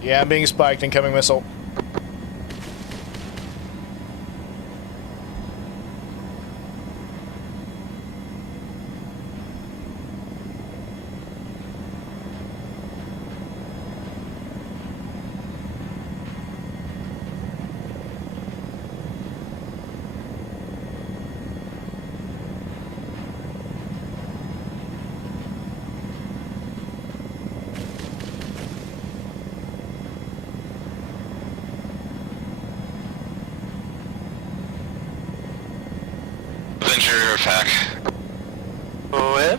Yeah, I'm being spiked. Incoming missile. Avenger, FAC. What?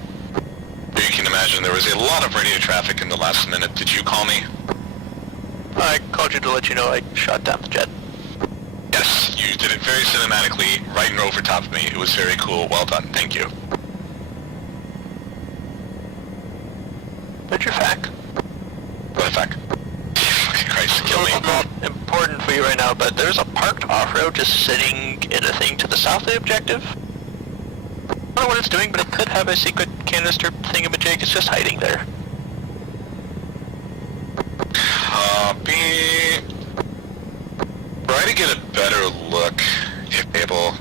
You can imagine there was a lot of radio traffic in the last minute. Did you call me? I called you to let you know I shot down the jet. Yes, you did it very cinematically, right and over top of me. It was very cool. Well done. Thank you. What's your FAC? What FAC? Fucking Christ, kill me. Not important for you right now, but there's a parked off-road just sitting in a thing to the south of the objective. I don't know what it's doing, but it could have a secret canister thingamajig. It's just hiding there. Copy. Try to get a better look, if able.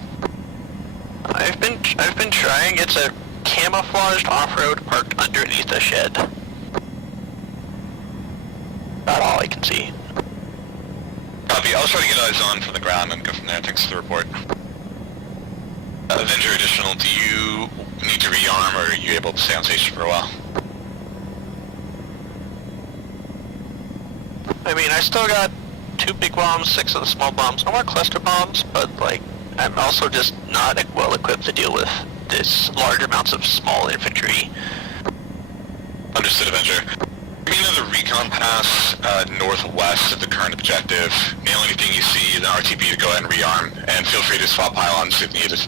I've been trying. It's a camouflaged off-road parked underneath a shed. About all I can see. Copy. I'll try to get eyes on from the ground and go from there. Thanks for the report. Avenger additional, do you need to rearm or are you able to stay on station for a while? I mean, I still got 2 big bombs, 6 of the small bombs, no more cluster bombs, but like, I'm also just not well equipped to deal with this large amounts of small infantry. Understood, Avenger. Give me another recon pass northwest of the current objective. Nail anything you see in the RTB to go ahead and rearm, and feel free to swap pylons if needed.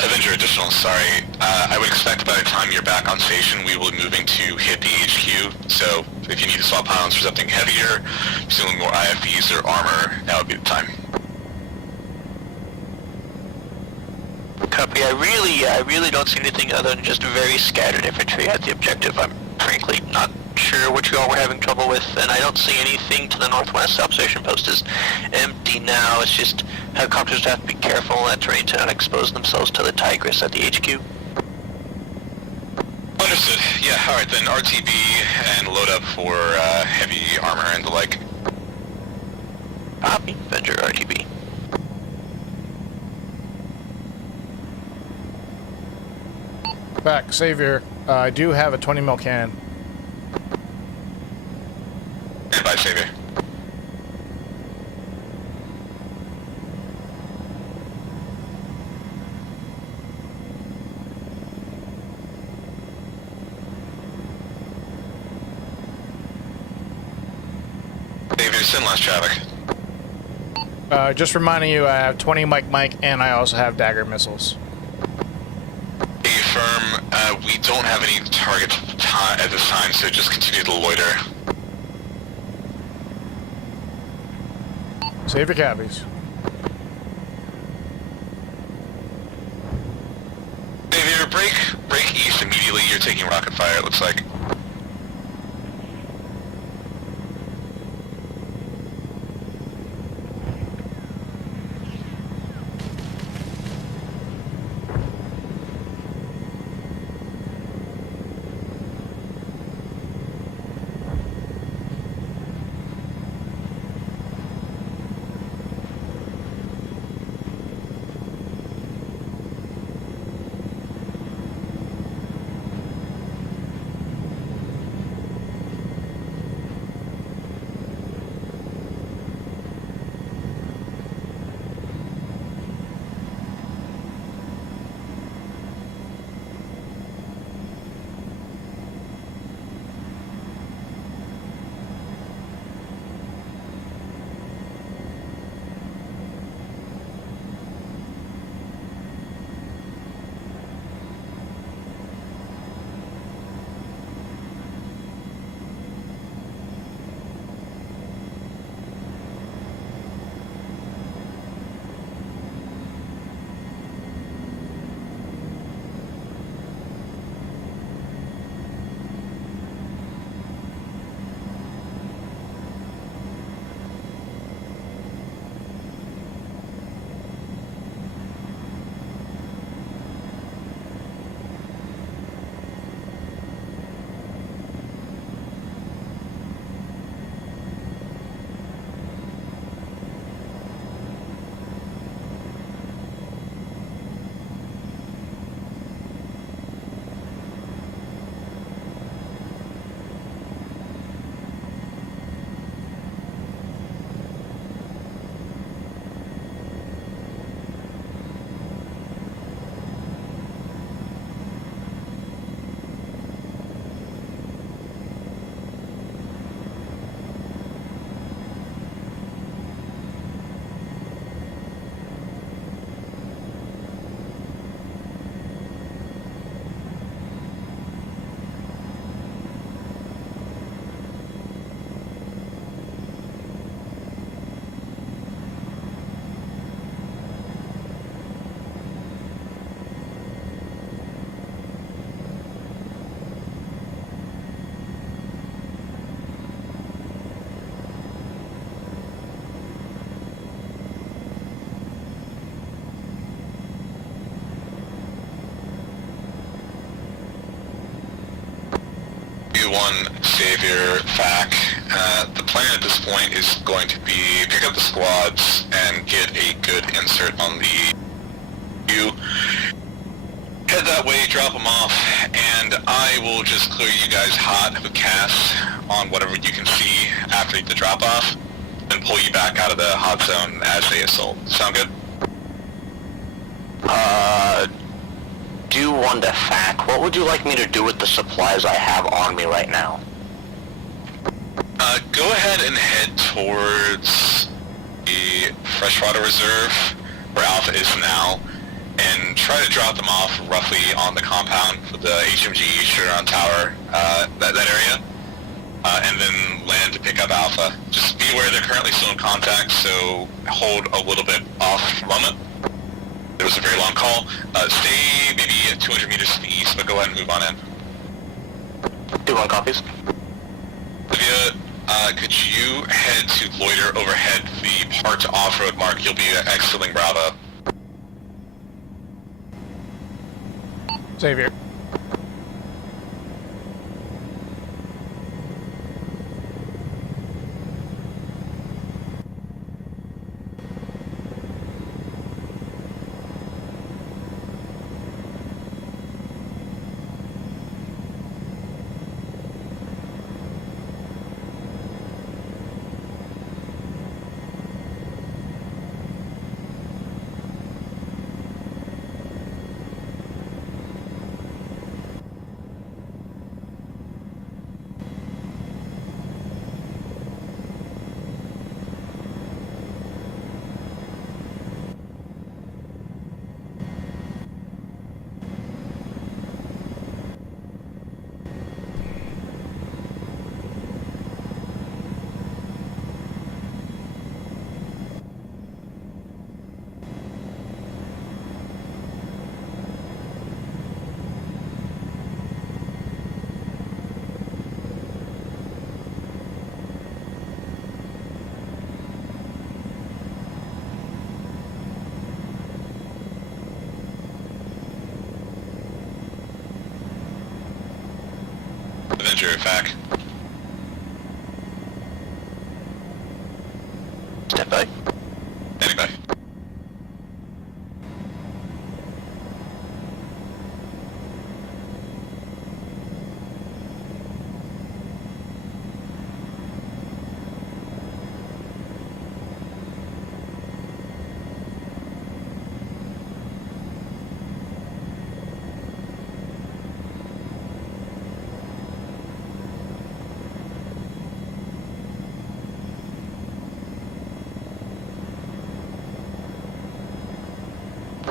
Avenger additional, sorry. I would expect by the time you're back on station, we will be moving to hit the HQ. So if you need to swap pylons for something heavier, stealing more IFVs or armor, that would be the time. Copy. I really don't see anything other than just very scattered infantry at the objective. I'm frankly not sure what you all were having trouble with, and I don't see anything to the northwest. Observation post is empty now. It's just helicopters have to be careful in that terrain to not expose themselves to the Tigris at the HQ. Understood. Yeah, alright then. RTB and load up for heavy armor and the like. Copy. Avenger RTB. Back, Savior. I do have a 20 mil cannon. Goodbye, Savior. Savior, send last traffic. Just reminding you, I have 20 Mike, and I also have dagger missiles. Firm, we don't have any targets at this time, so just continue to loiter. Save your cabbies. Savior, break east immediately. You're taking rocket fire, it looks like. 2-1 Savior FAC. The plan at this point is going to be pick up the squads and get a good insert on the U. Head that way, drop them off, and I will just clear you guys hot with cast on whatever you can see after the drop off, and pull you back out of the hot zone as they assault. Sound good? Do one to FAC. What would you like me to do with the supplies I have on me right now? Go ahead and head towards the freshwater reserve, where Alpha is now, and try to drop them off roughly on the compound for the HMG Shuron Tower, that area, and then land to pick up Alpha. Just be aware they're currently still in contact, so hold a little bit off for a moment. There was a very long call. Stay maybe 200 meters to the east, but go ahead and move on in. 2-1 copies. Olivia, could you head to loiter overhead the part off-road mark? You'll be exiting Bravo. Xavier. Avenger, FAC. Stand by. Standing by.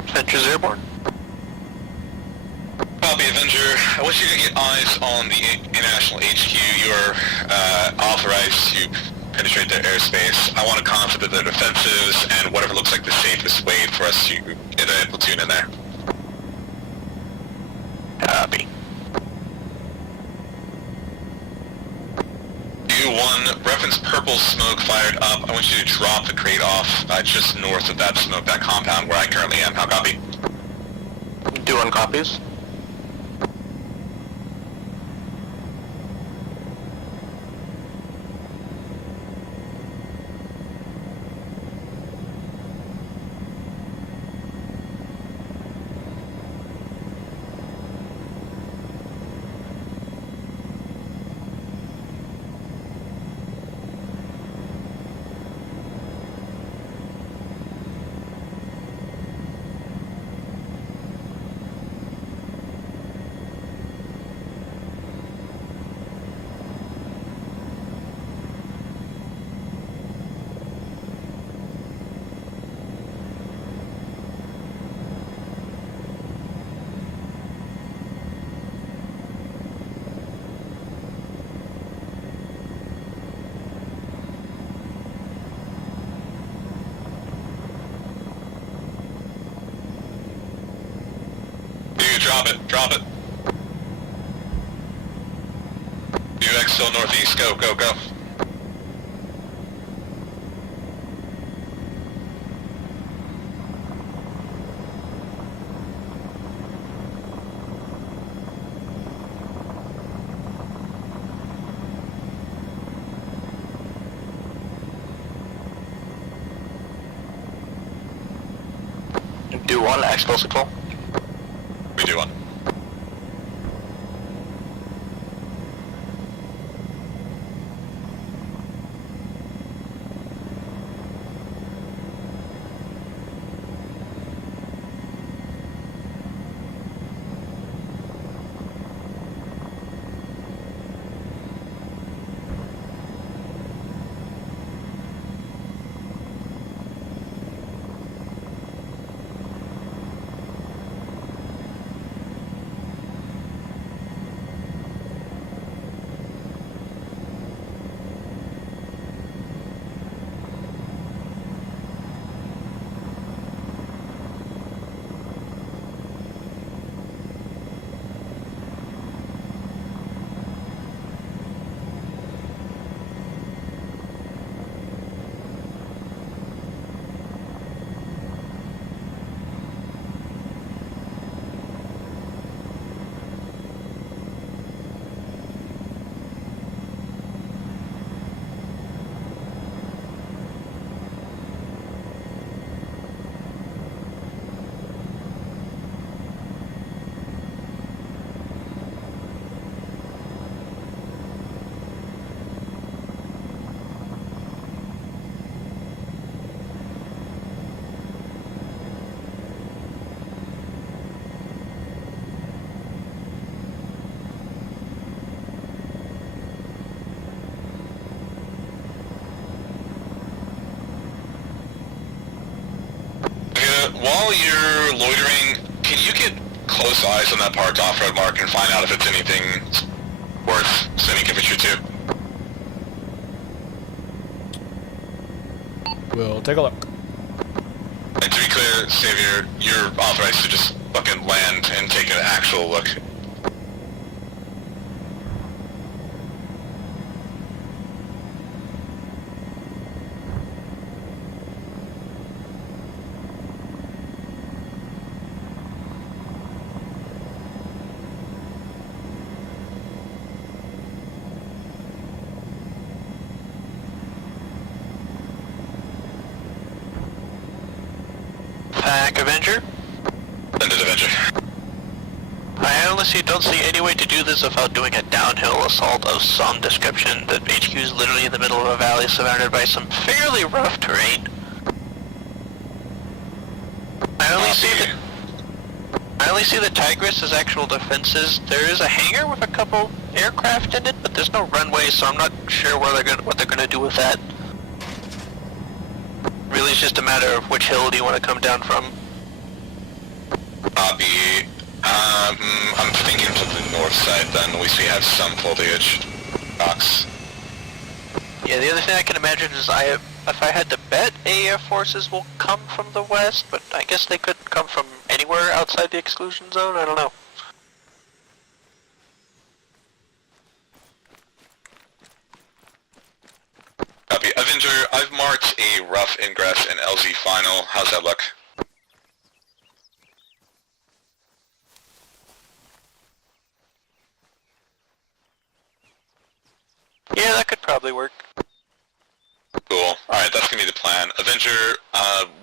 Adventures airborne. Copy, Avenger. I want you to get eyes on the International HQ. You're authorized to penetrate their airspace. I want to confident their defensives and whatever looks like the safest way for us to get a platoon in there. Copy. U1, reference purple smoke fired up. I want you to drop the crate off just north of that smoke, that compound where I currently am. How copy? 2-1 copies. Drop it, drop it. UX still northeast, go, go, go. do one, explosive pull. We do one. While you're loitering, can you get close eyes on that parked off-road mark and find out if it's anything worth sending infantry to? We'll take a look. And to be clear, Savior, you're authorized to just fucking land and take an actual look. Pack Avenger? Send it, Avenger. I honestly don't see any way to do this without doing a downhill assault of some description. The HQ is literally in the middle of a valley surrounded by some fairly rough terrain. I only see the Tigris as actual defenses. There is a hangar with a couple aircraft in it, but there's no runway, so I'm not sure what they're gonna do with that. Really, it's just a matter of which hill do you want to come down from. Copy. I'm thinking to the north side then. At least we have some foliage. Rocks. Yeah, the other thing I can imagine is if I had to bet, Air forces will come from the west, but I guess they could come from anywhere outside the exclusion zone. I don't know. Copy. Avenger, I've marked a rough ingress in LZ final. How's that look? Yeah, that could probably work. Cool. Alright, that's gonna be the plan. Avenger,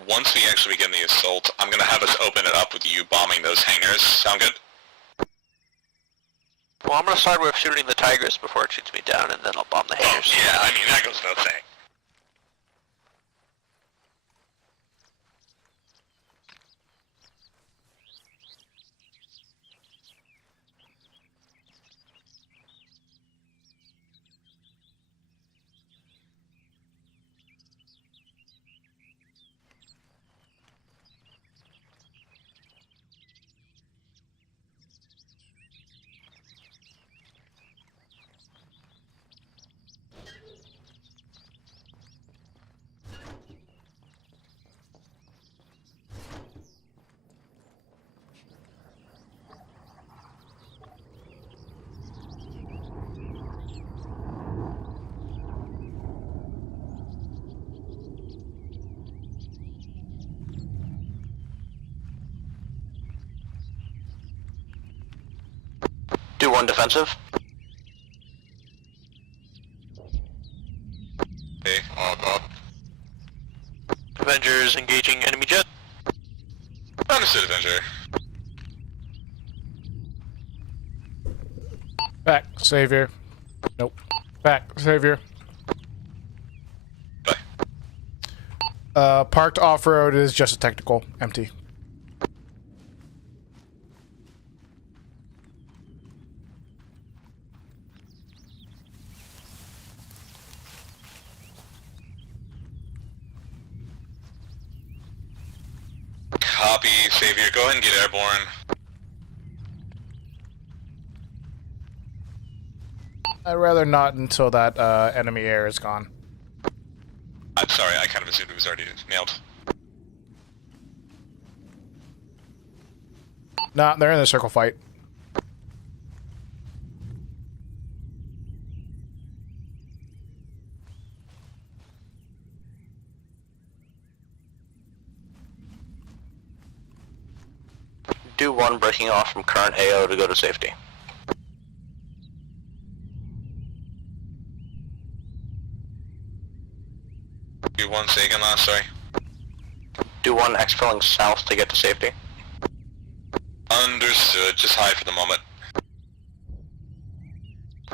once we actually begin the assault, I'm gonna have us open it up with you bombing those hangars. Sound good? Well, I'm gonna start with shooting the Tigris before it shoots me down, and then I'll bomb the hangars. Oh, yeah, I mean, that goes without saying. Do one defensive. Okay, Avengers engaging enemy jet. Not Understood, Avenger. Back, Savior. Nope. Back, Savior. Parked off-road is just a technical. Empty. Copy, Savior. Go ahead and get airborne. I'd rather not until that enemy air is gone. I'm sorry, I kind of assumed it was already nailed. Nah, they're in the circle fight. Do 1 breaking off from current AO to go to safety. Do 1, say again last, sorry. Do 1 exfilling south to get to safety. Understood, just high for the moment.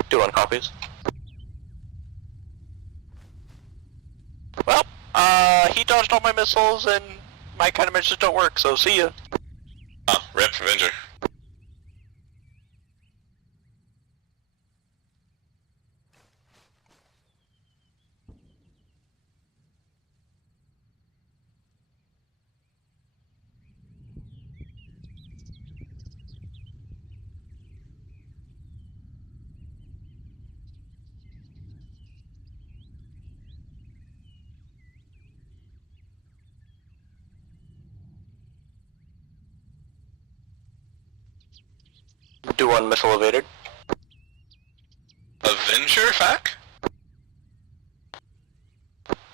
Do 1 copies. Well, he dodged all my missiles and my countermeasures don't work, so see ya. Oh, rip, Avenger. Do 1 missile evaded. Avenger, Fac?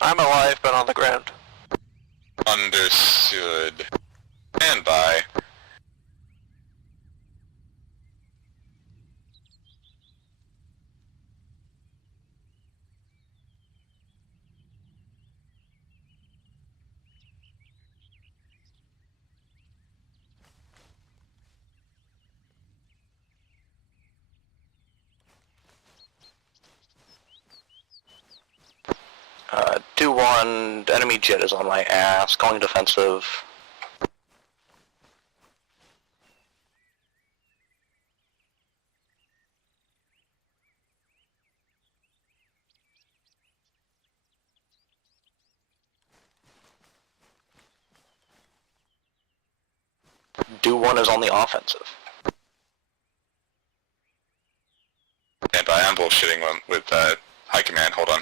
I'm alive, but on the ground. Understood. And by. Do 1, enemy jet is on my ass, going defensive. Do 1 is on the offensive. And by, I'm bullshitting with high command, hold on.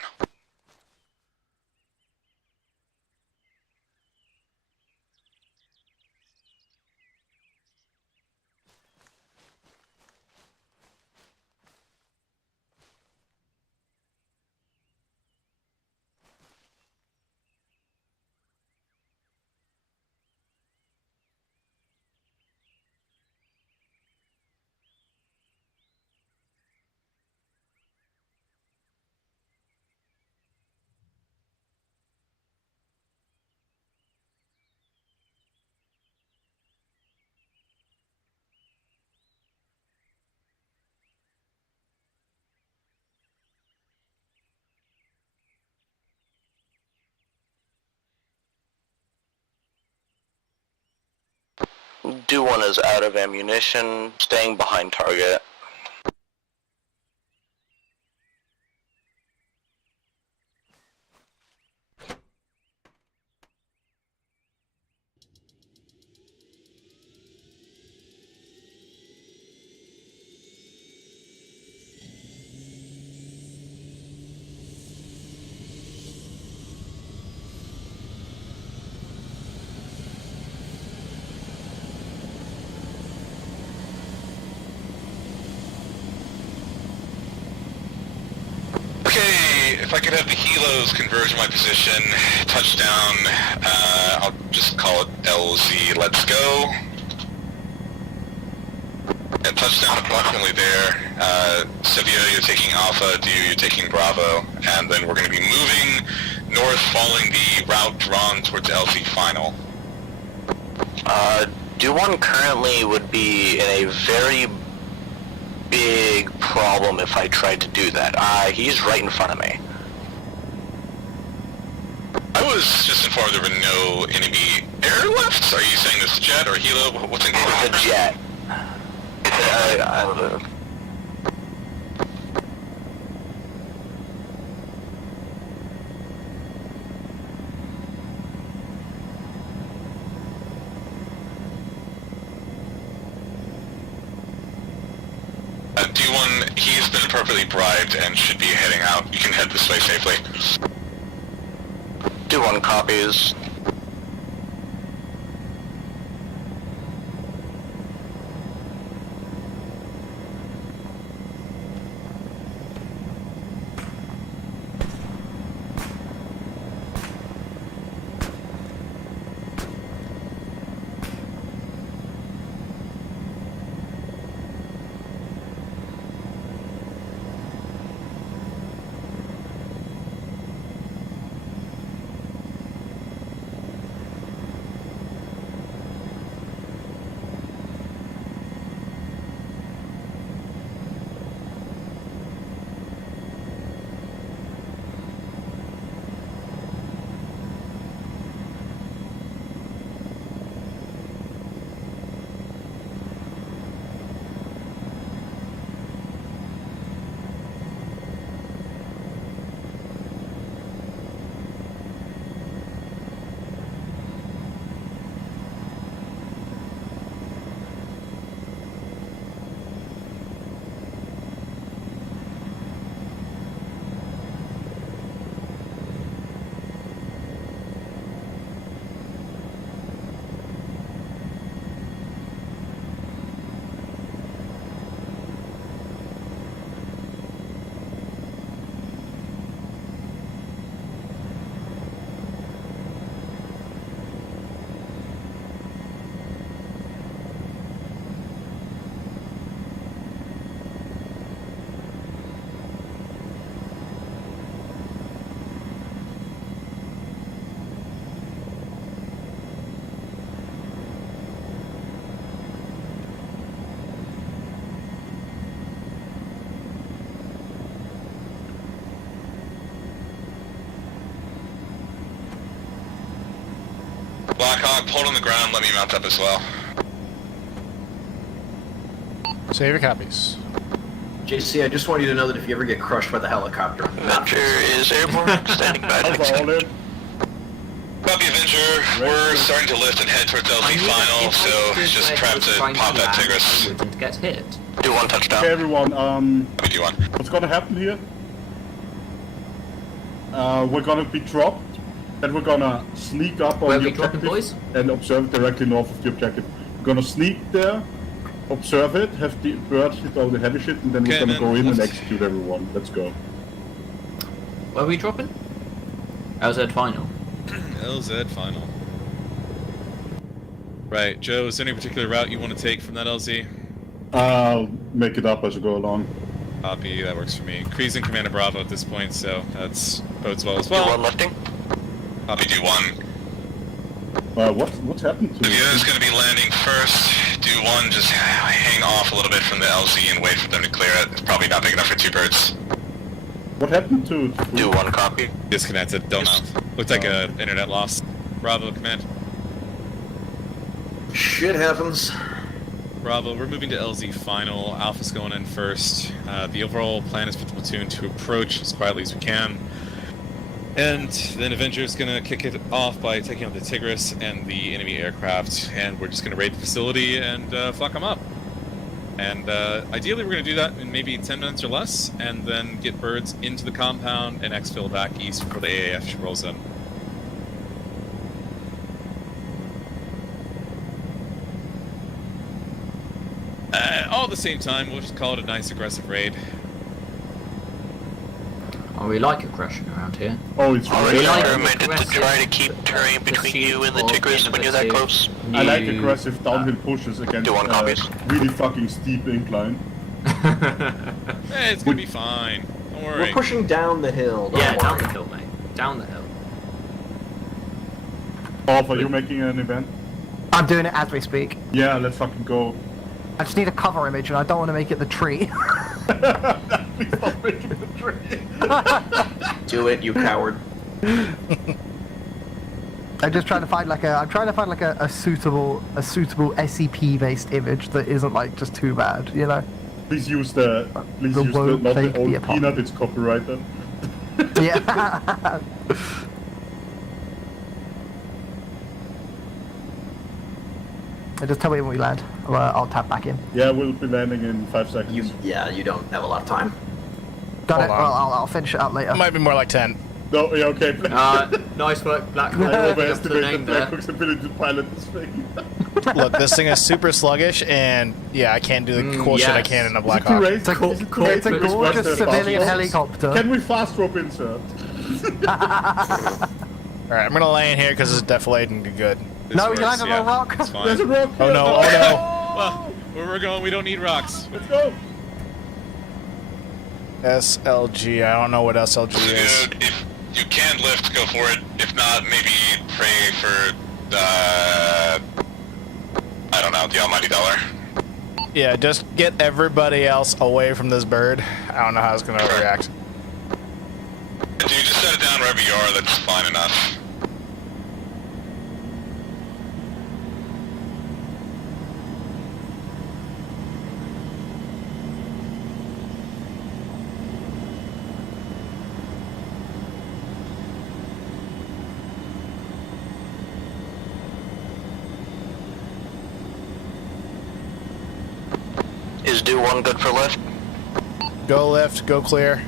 Do 1 is out of ammunition, staying behind target. Okay, if I could have the helos converge my position, touchdown, I'll just call it LZ, let's go. And touchdown approximately there. Sevilla, you're taking Alpha, Du, you're taking Bravo, and then we're going to be moving north following the route drawn towards LZ final. Do-1 currently would be in a very big problem if I tried to do that. He's right in front of me. I was just informed there were no enemy airlifts. Are you saying this jet or helo? What's in It's a jet. D1, he's been appropriately bribed and should be heading out. You can head this way safely. Do-1 copies. Blackhawk, hold on the ground, let me mount up as well. Savior copies. JC, I just want you to know that if you ever get crushed by the helicopter... Avenger is airborne, standing by. Copy, Avenger. We're starting to lift and head towards LZ final, so just prep to pop that Tigris. Wouldn't get hit. Do-1 touchdown. Okay, everyone. Copy, D1. What's gonna happen here? We're gonna be dropped, and we're gonna sneak up on the objective and observe directly north of the objective. We're gonna sneak there, observe it, have the bird hit all the heavy shit, and then we're gonna go in and execute everyone. Let's go. Where are we dropping? LZ final. LZ final. Right, Joe, is there any particular route you want to take from that LZ? I'll make it up as we go along. Copy, that works for me. Kree's in command of Bravo at this point, so that's bodes well as well. Do-1 lifting. Copy, D1. What's happened to The unit's going to be landing first. Do-1, just hang off a little bit from the LZ and wait for them to clear it. It's probably not big enough for two birds. What happened to... Do-1 copy. Disconnected, don't know. Looked like a internet loss. Bravo, command. Shit happens. Bravo, we're moving to LZ final. Alpha's going in first. The overall plan is for the platoon to approach as quietly as we can. And then Avenger's gonna kick it off by taking out the Tigris and the enemy aircraft, and we're just gonna raid the facility and fuck them up. And ideally we're gonna do that in maybe 10 minutes or less, and then get birds into the compound and exfil back east before the AAF rolls in. All at the same time, we'll just call it a nice aggressive raid. Oh, we like aggression around here. Oh, it's already really recommended to try to keep terrain between you and the Tigris when you're that close. I like aggressive downhill pushes against Do-1 copies. really fucking steep incline. Hey, it's gonna be fine. Don't worry. We're pushing down the hill. Yeah, down the hill, mate. Down the hill. Alpha, are you making an event? I'm doing it as we speak. Yeah, let's fucking go. I just need a cover image, and I don't want to make it the tree. Please stop making the tree. Do it, you coward. I'm just trying to find like a suitable SCP based image that isn't like just too bad, you know. Please use the not the old peanut. It's copyrighted. Yeah. Just tell me when we land. I'll tap back in. Yeah, we'll be landing in 5 seconds. You don't have a lot of time. Got it. Well, I'll finish it up later. It might be more like 10. No, yeah, okay. Nice work, Black. Overestimated Blackhook's ability to pilot this thing. Look, this thing is super sluggish, and yeah, I can't do the cool shit I can in a Black Hawk. It's a gorgeous civilian helicopter. Can we fast rope insert? Alright, I'm gonna lay in here because it's deflating good. No, you land on a rock. There's a rock. Oh no, oh no. Well, where we're going, we don't need rocks. Let's go. SLG, I don't know what SLG is. If you can lift, go for it. If not, maybe pray for I don't know, the almighty dollar. Yeah, just get everybody else away from this bird. I don't know how it's gonna react. Dude, just set it down wherever you are, that's fine enough. Is do one good for lift? Go lift, go clear.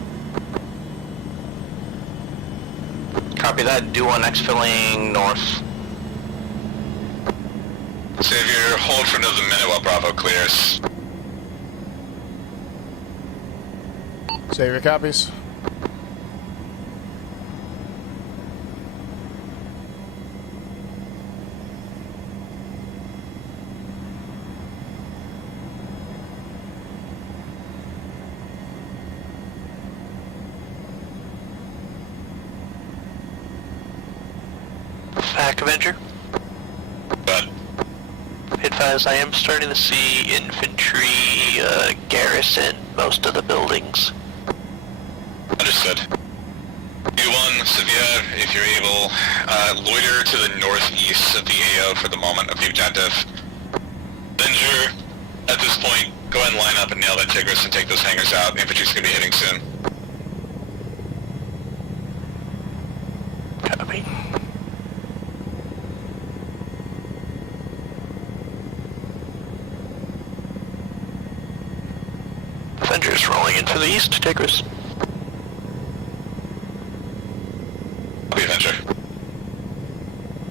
Copy that. Do one exfilling north. Savior, hold for another minute while Bravo clears. Save your copies. Back Avenger. But Advise, I am starting to see infantry garrison most of the buildings. understood. U1, Sevilla, if you're able, loiter to the northeast of the AO for the moment of the objective. Avenger, at this point, go ahead and line up and nail that Tigris and take those hangars out. Infantry's gonna be hitting soon. Copy. Avengers rolling into the east, Tigris. Copy, Avenger.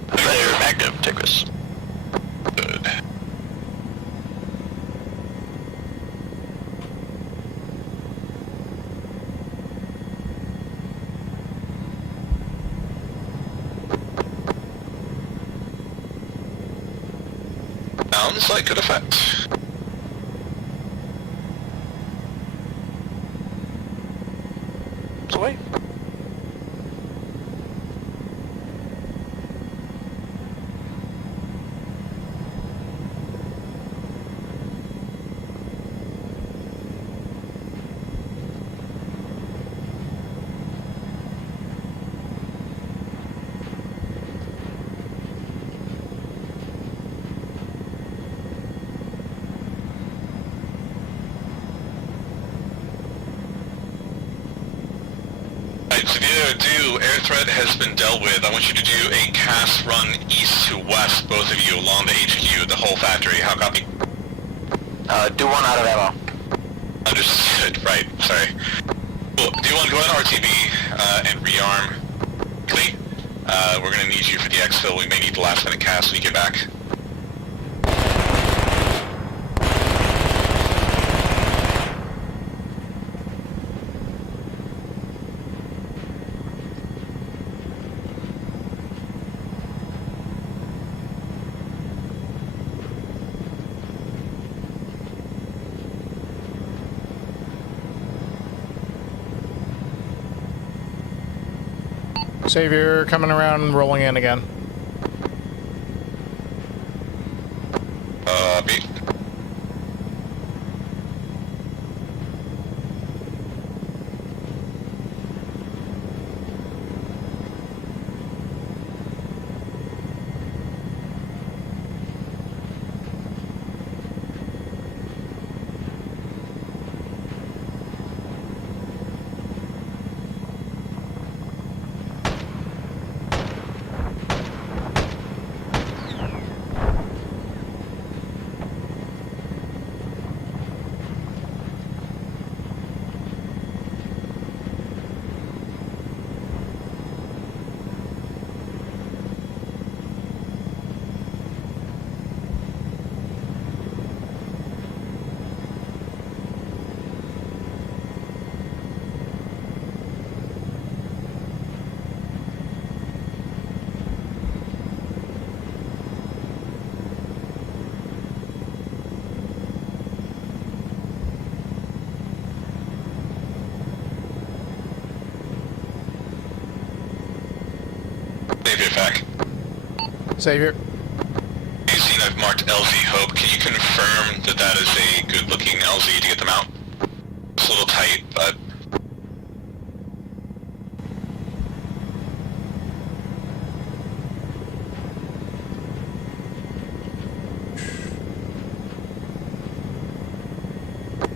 Avenger, Magnum, Tigris. Good. Sounds like good effect. Away. Air threat has been dealt with. I want you to do a cast run east to west, both of you, along the HQ, the whole factory. How copy? Do one out of ammo. Understood. Right. Sorry. Cool. Do one go on RTB and rearm. Lee, we're gonna need you for the exfil. We may need the last minute cast when you get back. Savior coming around and rolling in again. Xavier back. Xavier. You've seen I've marked LZ Hope. Can you confirm that that is a good-looking LZ to get them out? It's a little tight, but...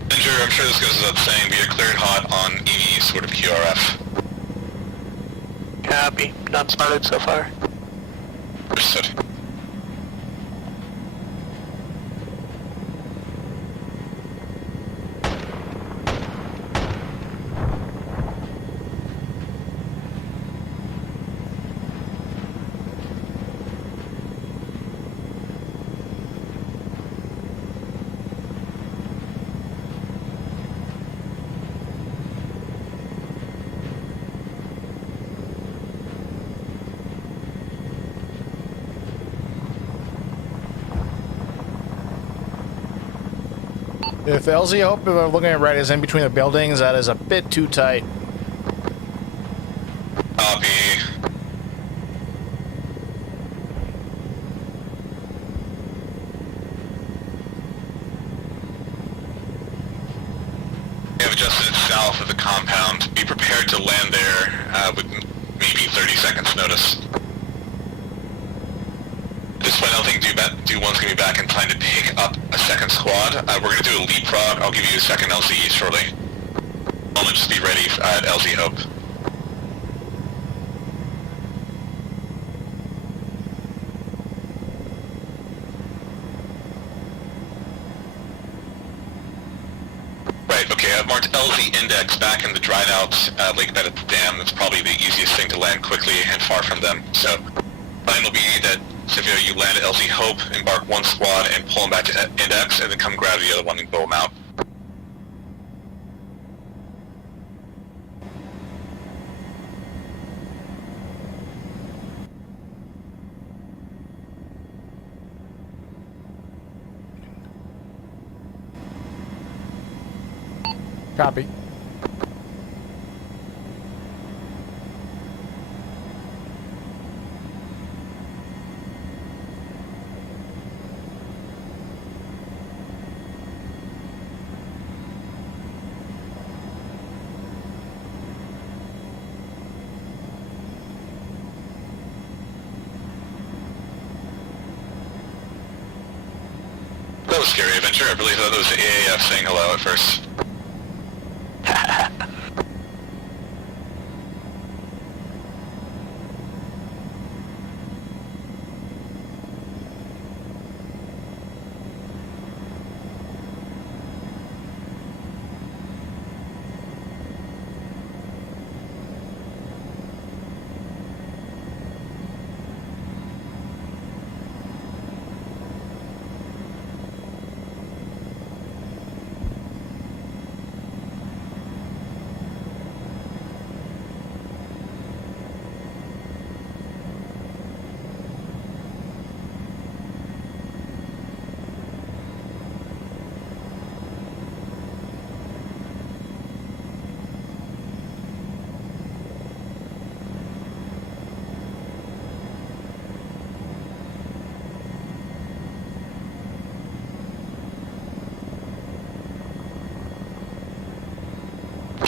Ninja, I'm sure this goes without saying, but you're cleared hot on any sort of QRF. Copy. None spotted so far. Understood. If LZ Hope, if I'm looking at right, is in between the buildings, that is a bit too tight. Copy. We have adjusted it south of the compound. Be prepared to land there with maybe 30 seconds notice. At this point, I don't think D1's going to be back in time to pick up a second squad. We're going to do a leapfrog. I'll give you a second LZ shortly. I'll just be ready at LZ Hope. Right, okay, I've marked LZ Index back in the dried out lake bed at the dam. That's probably the easiest thing to land quickly and far from them. So, plan will be that Xavier, you land at LZ Hope, embark one squad and pull them back to Index, and then come grab the other one and blow them out. Copy. That was scary adventure. I really thought it was the AAF saying hello at first.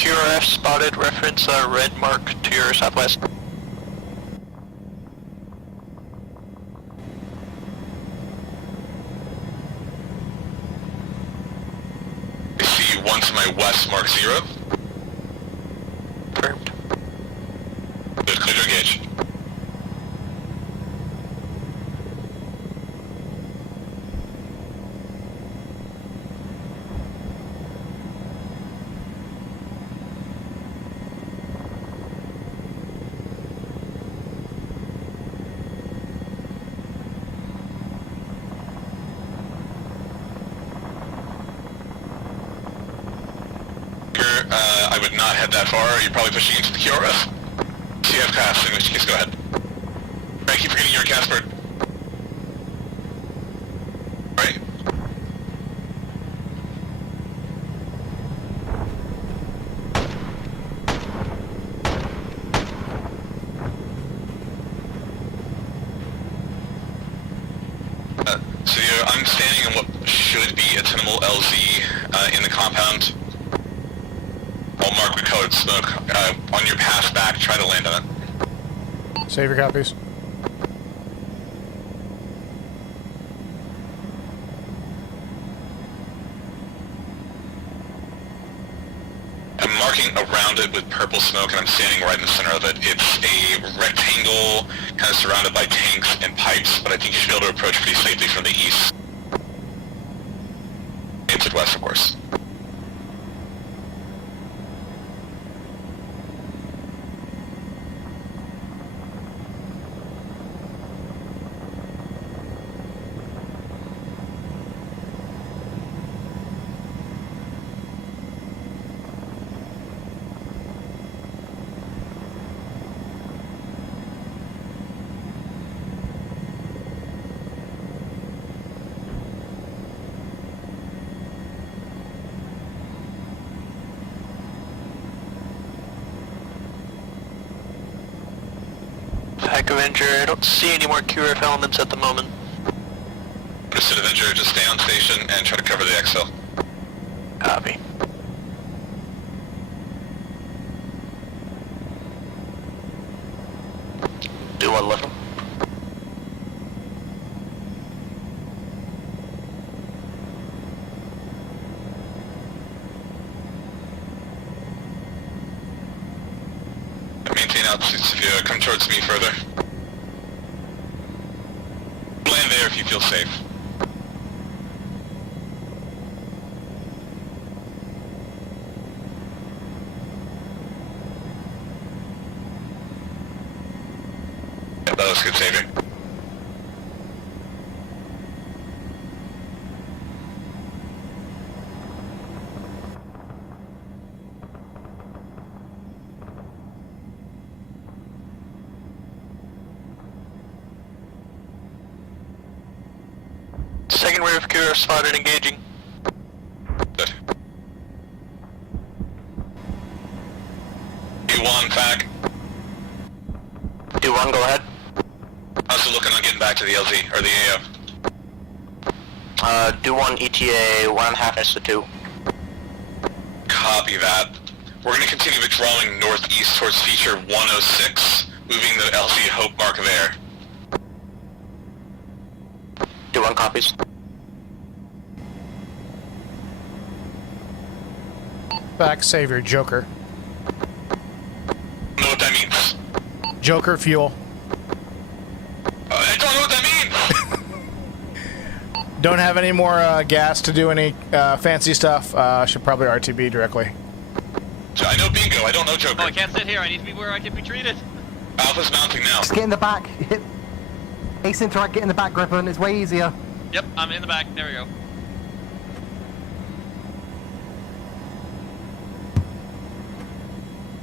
QRF spotted, reference red mark to your southwest. I see one to my west, mark 0. Confirmed. Good, clear to engage. I would not head that far. You're probably pushing into the QRF. CF cast, in which case go ahead. Alright, keep forgetting you're a Casper. Alright. I'm standing in what should be a tenable LZ in the compound. I'll mark with colored smoke. On your path back, try to land on it. Save your copies. I'm marking around it with purple smoke, and I'm standing right in the center of it. It's a rectangle, kind of surrounded by tanks and pipes, but I think you should be able to approach pretty safely from the east. And to the west, of course. Avenger, I don't see any more QRF elements at the moment. Understood, Avenger, just stay on station and try to cover the exfil. Copy. Do 11. Maintain altitude if you come towards me further. Land there if you feel safe. Yeah, that was good saving. Second rear of QRF spotted engaging. Good. D1, FAC. D1, go ahead. How's it looking on getting back to the LZ, or the AO? D1 ETA 1.5 S to 2. Copy that. We're going to continue withdrawing northeast towards feature 106, moving the LZ Hope mark of air. D1 copies. Back, Savior, Joker. Know what that means? Joker fuel. I don't know what that means! Don't have any more gas to do any fancy stuff. Should probably RTB directly. I know bingo, I don't know Joker. Oh, I can't sit here. I need to be where I can be treated. Alpha's mounting now. Just get in the back. Ace Interact, get in the back, Griffin. It's way easier. Yep, I'm in the back. There we go.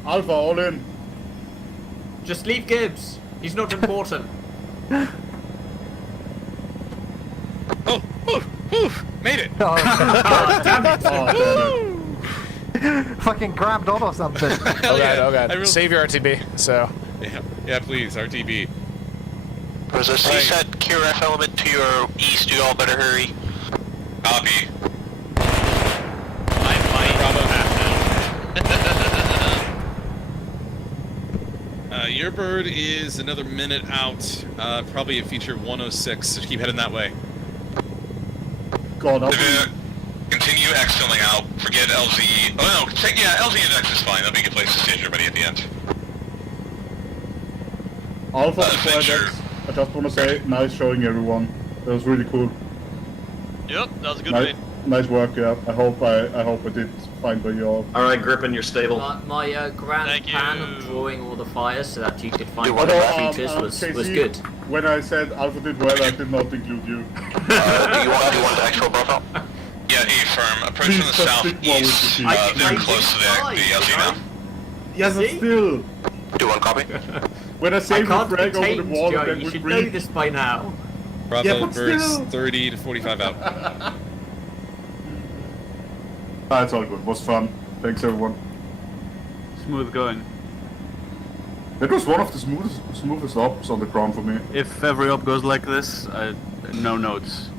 Alpha, all in. Just leave Gibbs. He's not important. Oh, made it. Oh, Damn it. Oh, fucking grabbed on or something. Oh god. Save your RTB, so. Yeah, please, RTB. There's a CSAT QRF element to your east, you all better hurry. Copy. Your bird is another minute out, probably at feature 106, so keep heading that way. God, continue exfilling out, forget LZ. Oh no, LZ index is fine, that'll be a good place to stage everybody at the end. Alpha, I just want to say, nice showing everyone. That was really cool. Yep, that was a good win. Nice work, yeah. I hope I did fine by you all. Alright, Griffin, you're stable. My grand plan of drawing all the fires so that you could find What the features was good. When I said Alpha did well, I did not include you. Do you want the actual profile? Yeah, A-firm, approach from the southeast. They're close to the LZ now. Yes, but still. Do one copy. When I say the frag over the wall, Joe, then you we should breathe. know this by now. Bravo birds 30 to 45 out. It's all good. It was fun. Thanks, everyone. Smooth going. That was one of the smoothest ops on the ground for me. If every op goes like this, no notes.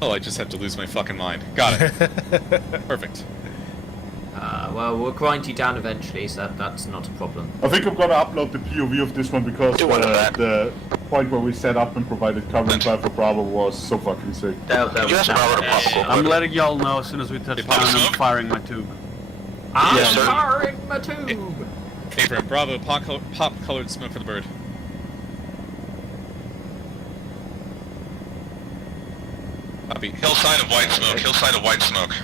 Oh, I just have to lose my fucking mind. Got it. Perfect. Well, we'll grind you down eventually, so that's not a problem. I think I'm gonna upload the POV of this one because the point where we set up and provided covering fire for Bravo was so fucking sick. I'm letting y'all know as soon as we touch down. I'm firing my tube. I'm firing my tube. Abraham, Bravo, pop-colored smoke for the bird. Copy. Hillside of white smoke. Hillside of white smoke.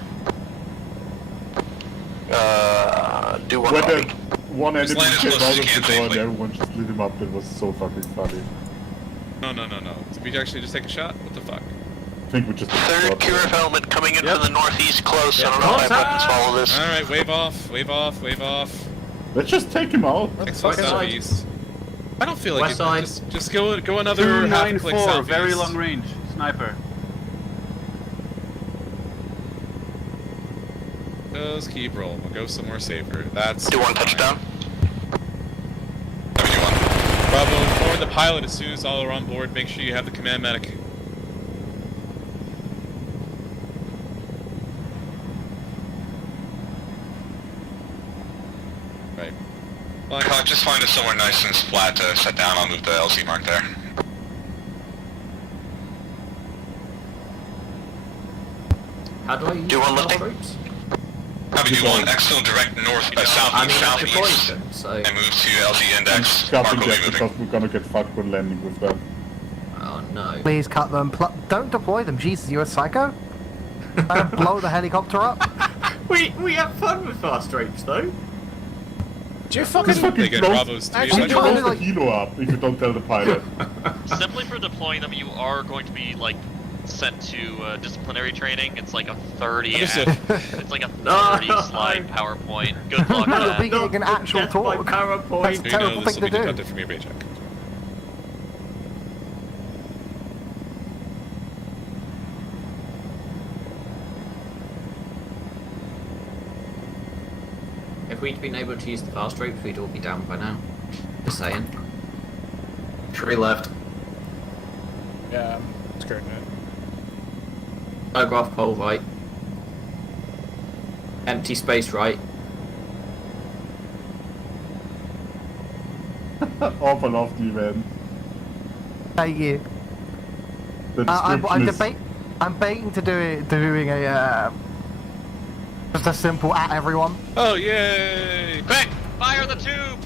Do one When copy. the one enemy land as came close out as of you the can door and safely. everyone just lit him up, it was so fucking funny. No. Did we actually just take a shot? What the fuck? I think we just... Third QRF element coming in from the northeast close. I don't know if weapons follow this. Alright, wave off, wave off, wave off. Let's just take him out. Next one southeast. I don't feel like West it. side. Just go another half click 294, southeast. very long range. Sniper. Just keep rolling. We'll go somewhere safer. That's Do one fine. touchdown. Bravo, inform the pilot as soon as all are on board. Make sure you have the command medic. Right. Just find us somewhere nice and flat to set down. I'll move the LZ mark there. How do I use Do one the lifting. troops? Copy, do one exfil direct north, southeast, so... and move to LZ index. Scuffing Mark will be jet moving. because we're gonna get fucked when landing with them. Oh no. Please cut them. Don't deploy them. Jesus, you a psycho? Blow the helicopter up. We have fun with fast rapes though. Do you This fucking... fucking get blows, Bravos to actually be blows like- the helo up if you don't tell the pilot. Simply for deploying them, you are going to be like sent to disciplinary training. It's like a 30. Understood. It's like a 30 slide PowerPoint. Good luck No, with you're that. being an actual Death by talk. PowerPoint. That's a So you know terrible this thing will to be do. deducted from your paycheck. If we'd been able to use the fast ropes, we'd all be down by now. Just saying. Tree left. Yeah, I'm skirting it. Telegraph pole right. Empty space right. Awful lofty, man. Thank you. The I'm description is... I'm baiting to doing a just a simple at everyone. Oh, yay! Quick! Fire the tube!